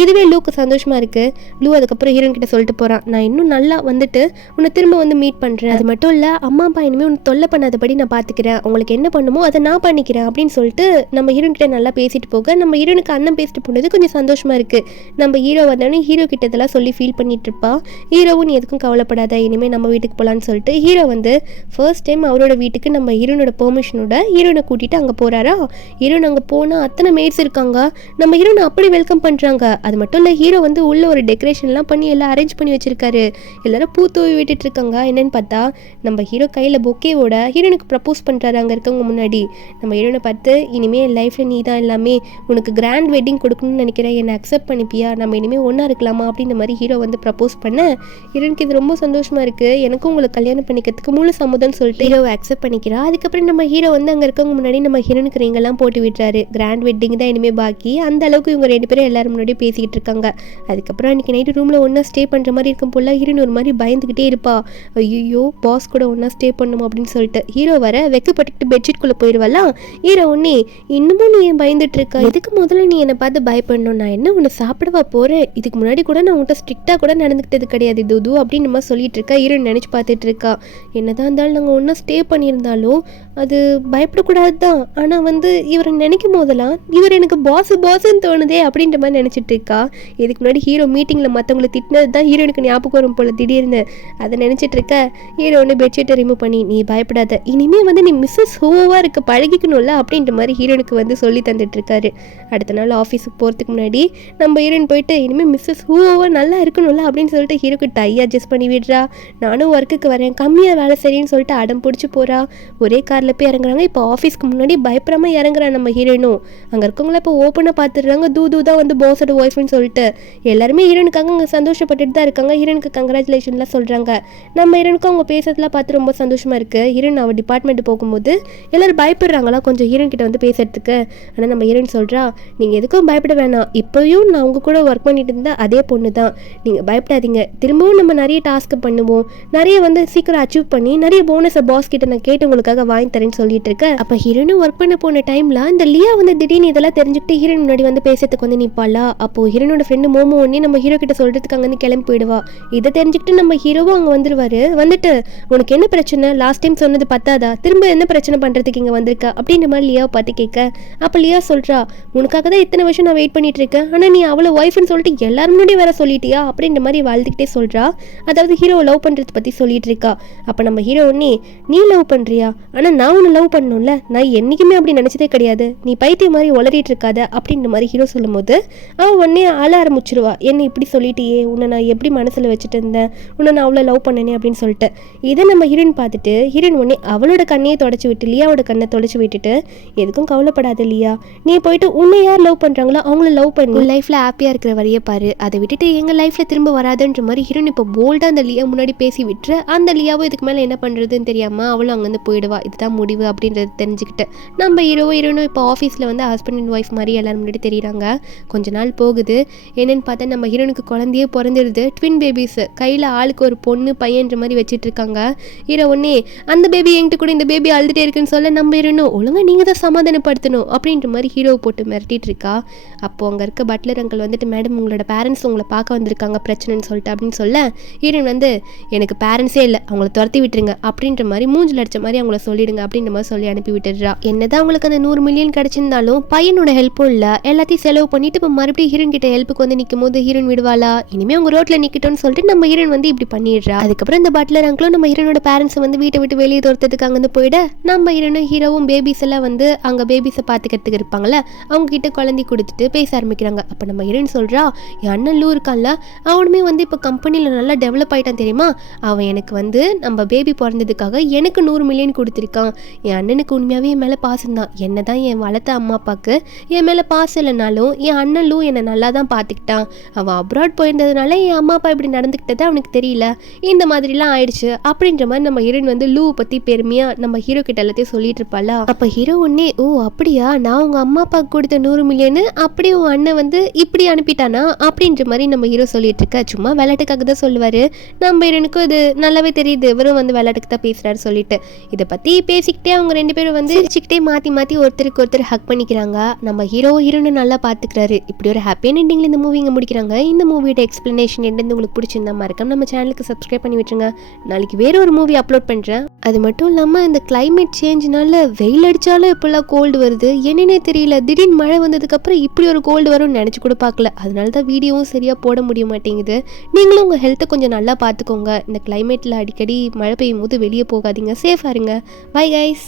இதுவே லூக்கு சந்தோஷமாக இருக்குது. லூ அதுக்கப்புறம் ஹீரோயின் கிட்ட சொல்லிட்டு போகிறான், நான் இன்னும் நல்லா வந்துட்டு உன்னை திரும்ப வந்து மீட் பண்ணுறேன், அது மட்டும் இல்லை அம்மா அப்பா இனிமேல் உன்னை தொல்லை பண்ணாதபடி நான் பார்த்துக்கிறேன், உங்களுக்கு என்ன பண்ணுமோ அதை நான் பண்ணிக்கிறேன் அப்படின்னு சொல்லிட்டு நம்ம ஹீரோயின் கிட்ட நல்லா பேசிட்டு போக நம்ம ஹீரோனுக்கு அண்ணன் பேசிட்டு போனது கொஞ்சம் சந்தோஷமாக இருக்குது. நம்ம ஹீரோ வந்தோடனே ஹீரோ கிட்ட இதெல்லாம் சொல்லி ஃபீல் பண்ணிட்டு இருப்பா. ஹீரோவும் நீ எதுக்கும் கவலைப்படாத, இனிமேல் நம்ம வீட்டுக்கு போகலான்னு சொல்லிட்டு ஹீரோ வந்து ஃபர்ஸ்ட் டைம் அவரோட வீட்டுக்கு நம்ம ஹீரோனோட பெர்மிஷனோட ஹீரோனை கூட்டிகிட்டு அங்கே போகிறாரா. ஹீரோன் அங்கே போனால் அத்தனை மேட்ஸ் இருக்காங்க, நம்ம ஹீரோனை அப்படி வெல்கம் பண்ணுறாங்க. அது மட்டும் இல்லை, ஹீரோ வந்து உள்ள ஒரு டெக்கரேஷன்லாம் பண்ணி எல்லாம் அரேஞ்ச் பண்ணி வச்சிருக்காரு. எல்லாரும் பூ தூவி விட்டுட்டு இருக்காங்க. என்னன்னு பார்த்தா நம்ம ஹீரோ கையில் பொக்கேவோட ஹீரோனுக்கு ப்ரப்போஸ் பண்ணுறாரு அங்கே இருக்கவங்க முன்னாடி. நம்ம ஹீரோனை பார்த்து, இனிமேல் என் லைஃப்பில் நீ தான் எல்லாமே, உனக்கு கிராண்ட் வெட்டிங் கொடுக்கணும்னு நினைக்கிறேன், என்னை அக்செப்ட் பண்ணிப்பியா, நம்ம இனிமேல் ஒன்றா இருக்கலாமா அப்படின்ற மாதிரி ஹீரோ வந்து ப்ரப்போஸ் பண்ண ஹீரோனுக்கு இது ரொம்ப சந்தோஷமாக இருக்குது, எனக்கும் உங்களை கல்யாணம் பண்ணிக்கிறதுக்கு முழு சம்மதம்னு சொல்லிட்டு ஹீரோவை அக்செப்ட் பண்ணிக்கிறா. அதுக்கப்புறம் நம்ம ஹீரோ வந்து அங்கே இருக்கவங்க முன்னாடி நம்ம ஹீரோனுக்கு ரிங்கெல்லாம் போட்டு விட்டுறாரு. கிராண்ட் வெட்டிங் தான் இனிமேல் பாக்கி. அந்த அளவுக்கு இவங்க 2 பேரும் எல்லாரும் முன்னாடியும் பேசிக்கிட்டு இருக்காங்க. அதுக்கப்புறம் அன்றைக்கி நைட்டு ரூமில் ஒன்றா ஸ்டே பண்ணுற மாதிரி இருக்கும் போல் ஹீரோன் ஒரு மாதிரி பயந்துக்கிட்டே இருப்பா. ஐயோ பாஸ் கூட ஒன்றா ஸ்டே பண்ணணும் அப்படின்னு சொல்லிட்டு ஹீரோ வர வெக்கப்பட்டுக்கிட்டு பெட்ஷீட்குள்ளே போயிடுவாலாம். ஹீரோ ஒன்னே, இன்னமும் நீ ஏன் பயந்துட்டு இருக்கா, எதுக்கு முதல்ல நீ என்னை பார்த்து பயப்படணும், நான் என்ன உன்னை சாப்பிடவா போகிறேன், இதுக்கு முன்னாடி கூட நான் உன்கிட்ட ஸ்ட்ரிக்டாக கூட நடந்துக்கிட்டது கிடையாது துது அப்படின்னு நம்ம சொல்லிட்டு இருக்கா. ஹீரோ நினச்சி பார்த்துட்டு இருக்கா, என்னதான் இருந்தாலும் நாங்கள் ஒன்றா ஸ்டே பண்ணியிருந்தாலும் அது பயப்படக்கூடாது தான், ஆனால் வந்து இவரை நினைக்கும் போதெல்லாம் இவர் எனக்கு பாஸுன்னு தோணுதே அப்படின்ற மாதிரி நினச்சிட்டு இருக்கா. இதுக்கு முன்னாடி ஹீரோ மீட்டிங்கில் மற்றவங்களை திட்டினது தான் ஹீரோனுக்கு ஞாபகம் வரும் போல் திடீர்னு. அதை நினச்சிட்டு இருக்க ஹீரோ ஒன்று பெட்ஷீட்டை ரிமூவ் பண்ணி, நீ பயப்படாத, இனிமேல் வந்து நீ மிஸ்ஸஸ் ஹூவாக இருக்க பழகிக்கணும்ல அப்படின்ற மாதிரி ஹீரோனுக்கு வந்து சொல்லி தந்துட்டு இருக்காரு. அடுத்த நாள் ஆஃபீஸுக்கு போகிறதுக்கு முன்னாடி நம்ம ஹீரோயின் போயிட்டு இனிமேல் மிஸ்ஸஸ் ஹூவாக நல்லா இருக்கணும்ல அப்படின்னு சொல்லிட்டு ஹீரோக்கு டை அட்ஜஸ்ட் பண்ணி விடுறா. நானும் ஒர்க்குக்கு வரேன், கம்மியாக வேலை சரின்னு சொல்லிட்டு அடம் பிடிச்சி போகிறா. ஒரே காரில் போய் இறங்குறாங்க. இப்போ ஆஃபீஸ்க்கு முன்னாடி பயப்படாமல் இறங்குறா நம்ம ஹீரோயினும். அங்கே இருக்கவங்கள இப்போ ஓப்பனாக பார்த்துடுறாங்க, தூது தான் வந்து பாஸோட ஒய்ஃப்னு சொல்லிட்டு. எல்லாருமே ஹீரோனுக்காக அங்கே சந்தோஷப்பட்டுட்டு தான் இருக்காங்க. ஹீரோனுக்கு கங்க்ராச்சுலேஷன்லாம் சொல்கிறாங்க. நம்ம ஹீரோனுக்கு அவங்க பேசுறதுலாம் பார்த்து ரொம்ப சந்தோஷமாக இருக்குது. ஹீரோயின் அவள் டிபார்ட்மெண்ட் போகும்போது எல்லோரும் பயப்படுறாங்களா கொஞ்சம் ஹீரோயின் கிட்ட வந்து பேசுறதுக்கு. ஆனால் நம்ம ஹீரோயின் சொல்கிறா, நீங்கள் எதுக்கும் பயப்பட வேணாம், இப்போயும் நான் உங்கள் கூட ஒர்க் பண்ணிட்டு இருந்தால் அதே பொண்ணு தான், நீங்கள் பயப்படாதீங்க, திரும்பவும் நம்ம நிறைய டாஸ்க்கு பண்ணுவோம், நிறைய வந்து சீக்கிரம் அச்சீவ் பண்ணி நிறைய போனஸை பாஸ் கிட்ட நான் கேட்டு உங்களுக்காக வாங்கி தரேன்னு சொல்லிட்டு இருக்கேன். அப்போ ஹீரோனும் ஒர்க் பண்ண போன டைமில் இந்த லியா வந்து திடீர்னு இதெல்லாம் தெரிஞ்சுக்கிட்டு ஹீரோயின் முன்னாடி வந்து பேசுறதுக்கு வந்து நிற்பாளா. அப்போது ஹீரோனோட ஃப்ரெண்டு மோமோ ஒன்னே நம்ம ஹீரோ கிட்ட சொல்கிறதுக்கு அங்கேருந்து கிளம்பி போயிடுவா. இதை தெரிஞ்சுக்கிட்டு நம்ம ஹீரோவும் அங்கே வந்துடுவார். வந்துட்டு, உனக்கு என்ன பிரச்சனை, லாஸ்ட் டைம் சொன்னது பத்தாதா, திரும்ப என்ன பிரச்சனை பண்ணுறதுக்கு இங்கே வந்திருக்கா அப்படின்ற மாதிரி லியாவை பார்த்து கேட்க, அப்போ லியா சொல்கிறா, உனக்காக தான் இத்தனை வருஷம் நான் வெயிட் பண்ணிட்டு இருக்கேன், ஆனால் நீ அவளை ஒய்ஃப்னு சொல்லிட்டு எல்லாரும் முன்னாடி வேற சொல்லிட்டியா அப்படின்ற மாதிரி வாழ்த்துக்கிட்டே சொல்கிறா. அதாவது ஹீரோவை லவ் பண்ணுறதை பற்றி சொல்லிட்டு இருக்கா. அப்போ நம்ம ஹீரோ ஒன்னே, நீ லவ் பண்ணுறியா, ஆனால் நான் உன்னை லவ் பண்ணணும்ல, நான் என்றைக்குமே அப்படி நினச்சதே கிடையாது, நீ பைத்தியம் மாதிரி உளறிட்டு இருக்காத அப்படின்ற மாதிரி ஹீரோ சொல்லும் போது அவள் உடனே அழ ஆரம்பிச்சிருவா. என்ன இப்படி சொல்லிட்டியே, உன்னை நான் எப்படி மனசில் வச்சுட்டு இருந்தேன், உன்னை நான் அவ்வளோ லவ் பண்ணனே அப்படின்னு சொல்லிட்டு. இதை நம்ம ஹீரோயின் பார்த்துட்டு ஹீரோயின் உடனே அவளோட கண்ணையே தொடச்சி விட்டு லியாவோட கண்ணை தொடச்சி விட்டுட்டு, எதுக்கும் கவலைப்படாத லியா, நீ போயிட்டு உன்னை யார் லவ் பண்ணுறாங்களோ அவங்கள லவ் பண்ணி லைஃப்பில் ஹாப்பியாக இருக்கிற வரையே பாரு, அதை விட்டுட்டு எங்கள் லைஃப்பில் திரும்ப வராதுன்ற மாதிரி ஹீரோயின் இப்போ போல்டாக அந்த லியா முன்னாடி பேசி விட்டுரு. அந்த லியாவும் இதுக்கு மேலே என்ன பண்ணுறதுன்னு தெரியாமல் அவளும் அங்கேருந்து போயிடுவா. இதுதான் முடிவு அப்படின்றத தெரிஞ்சுக்கிட்டு நம்ம ஹீரோயினும் இப்போ ஆஃபீஸில் வந்து ஹஸ்பண்ட் அண்ட் ஒய்ஃப் மாதிரி எல்லாரும் முன்னாடி தெரியுறாங்க. கொஞ்ச நாள் போகுது. என்னென்னு பார்த்தா நம்ம ஹீரோனுக்கு குழந்தையே பிறந்துடுது. ட்வின் பேபிஸ் கையில் ஆளுக்கு ஒரு பொண்ணு பையன்ற மாதிரி வச்சுட்டு இருக்காங்க. ஹீரோ ஒன்னே, அந்த பேபி என்கிட்ட கூட இந்த பேபி அழுதுகிட்டே இருக்குன்னு சொல்ல நம்ம ஹீரோனும், ஒழுங்காக நீங்கள் தான் சமாதானப்படுத்தணும் அப்படின்ற மாதிரி ஹீரோவை போட்டு மிரட்டிட்டு இருக்கா. அப்போது அங்கே இருக்க பட்லர் அங்கிள் வந்துட்டு, மேடம் உங்களோட பேரண்ட்ஸ் உங்களை பார்க்க வந்திருக்காங்க பிரச்சனைன்னு சொல்லிட்டு அப்படின்னு சொல்ல, ஹீரோயின் வந்து, எனக்கு பேரண்ட்ஸே இல்லை, அவங்கள துரத்தி விட்டுருங்க அப்படின்ற மாதிரி மூஞ்சில் அடிச்ச மாதிரி அவங்கள சொல்லிடுங்க அப்படின்ற மாதிரி சொல்லி அனுப்பி விட்டுடுறா. என்னதான் அவங்களுக்கு அந்த 100 மில்லியன் கிடைச்சிருந்தாலும் பையனோட ஹெல்ப்பும் இல்லை, எல்லாத்தையும் செலவு பண்ணிட்டு இப்போ மறுபடியும் ஹீரோயின் கிட்ட ஹெல்ப்புக்கு வந்து நிற்கும் போது ஹீரோயின் விடுவாளா, இனிமேல் அவங்க ரோட்டில் நிற்கட்டும்னு சொல்லிட்டு நம்ம ஹீரோயின் வந்து இப்படி பண்ணிடுறா. அதுக்கப்புறம் இந்த பட்லர் அங்கிளும் நம்ம ஹீரோனோட பேரண்ட்ஸை வந்து வீட்டை விட்டு வெளியே துரத்துறதுக்கு அங்கேருந்து போயிட, நம்ம ஹீரோனும் ஹீரோவும் பேபிஸ் எல்லாம் வந்து அங்கே பேபிஸை பார்த்துக்கிறதுக்கு இருப்பாங்களே அவங்க கிட்ட குழந்தை கொடுத்துட்டு பேச ஆரம்பிக்கிறாங்க. அப்போ நம்ம ஹீரோயின் சொல்கிறா, என் அண்ணன் லூ இருக்கான்ல, அவனுமே வந்து இப்போ கம்பெனியில் நல்லா டெவலப் ஆகிட்டான் தெரியுமா, அவன் எனக்கு வந்து நம்ம பேபி பிறந்ததுக்காக எனக்கு 100 மில்லியன் கொடுத்துருக்கான். என் அண்ணனுக்கு உண்மையாகவே என் மேலே பாசம் தான், என்ன தான் என் வளர்த்த அம்மா அப்பாவுக்கு என் மேலே பாசம் இல்லைனாலும் என் அண்ணன் லூ என்னை நல்லா தான் பார்த்துக்கிட்டான். அவன் அப்ராட் போயிருந்ததுனால என் அம்மா அப்பா இப்படி நடந்துக்கிட்டது அவனுக்கு தெரியல, இந்த மாதிரிலாம் ஆயிடுச்சு அப்படின்ற மாதிரி நம்ம ஹீரோயின் வந்து லூ பற்றி பெருமையாக நம்ம ஹீரோ கிட்ட எல்லாத்தையும் சொல்லிட்டு இருப்பாளா. அப்போ ஹீரோ ஒன்னே, ஓ அப்படியா, நான் உங்கள் அம்மா அப்பாவுக்கு கொடுத்த 100 மில்லியனு அப்படியே உன் அண்ணன் வந்து இப்படி அனுப்பிட்டானா அப்படின்ற மாதிரி நம்ம ஹீரோ சொல்லிட்டு இருக்க. சும்மா விளையாட்டுக்காக தான் சொல்லுவார். நம்ம ஹீரோனுக்கும் இது நல்லாவே தெரியுது, இவரும் வந்து விளையாட்டுக்கு தான் பேசுகிறாரு சொல்லிட்டு. இதை பற்றி பேசிக்கிட்டே அவங்க 2 பேரும் வந்து சிரிச்சுக்கிட்டே மாற்றி ஒருத்தருக்கு ஒருத்தர் ஹக் பண்ணிக்கிறாங்க. நம்ம ஹீரோன்னு நல்லா பார்த்துக்கிறாரு. இப்படி ஒரு ஹாப்பியான எண்டிங்கில் இந்த மூவி இங்கே முடிக்கிறாங்க. இந்த மூவியோட எக்ஸ்பிளனேஷன் என்னன்னு உங்களுக்கு பிடிச்சிருந்தா மறக்காம நம்ம சேனலுக்கு சப்ஸ்கிரைப் பண்ணி விட்டுருங்க. நாளைக்கு வேற ஒரு மூவி அப்லோட் பண்ணுறேன். அது மட்டும் இல்லாமல் இந்த கிளைமேட் சேஞ்ச்னால வெயில் அடித்தாலும் இப்போல்லாம் கோல்டு வருது, என்னன்னே தெரியல. திடீர்னு மழை வந்ததுக்கப்புறம் இப்படி ஒரு கோல்டு வரும்னு நினச்சி கூட பார்க்கல. அதனால தான் வீடியோவும் சரியாக போட முடிய மாட்டேங்குது. நீங்களும் உங்கள் ஹெல்த்தை கொஞ்சம் நல்லா பார்த்துக்கோங்க. இந்த கிளைமேட்டில் அடிக்கடி மழை பெய்யும் போது வெளியே போகாதீங்க. சேஃபாக இருங்க. Bye guys.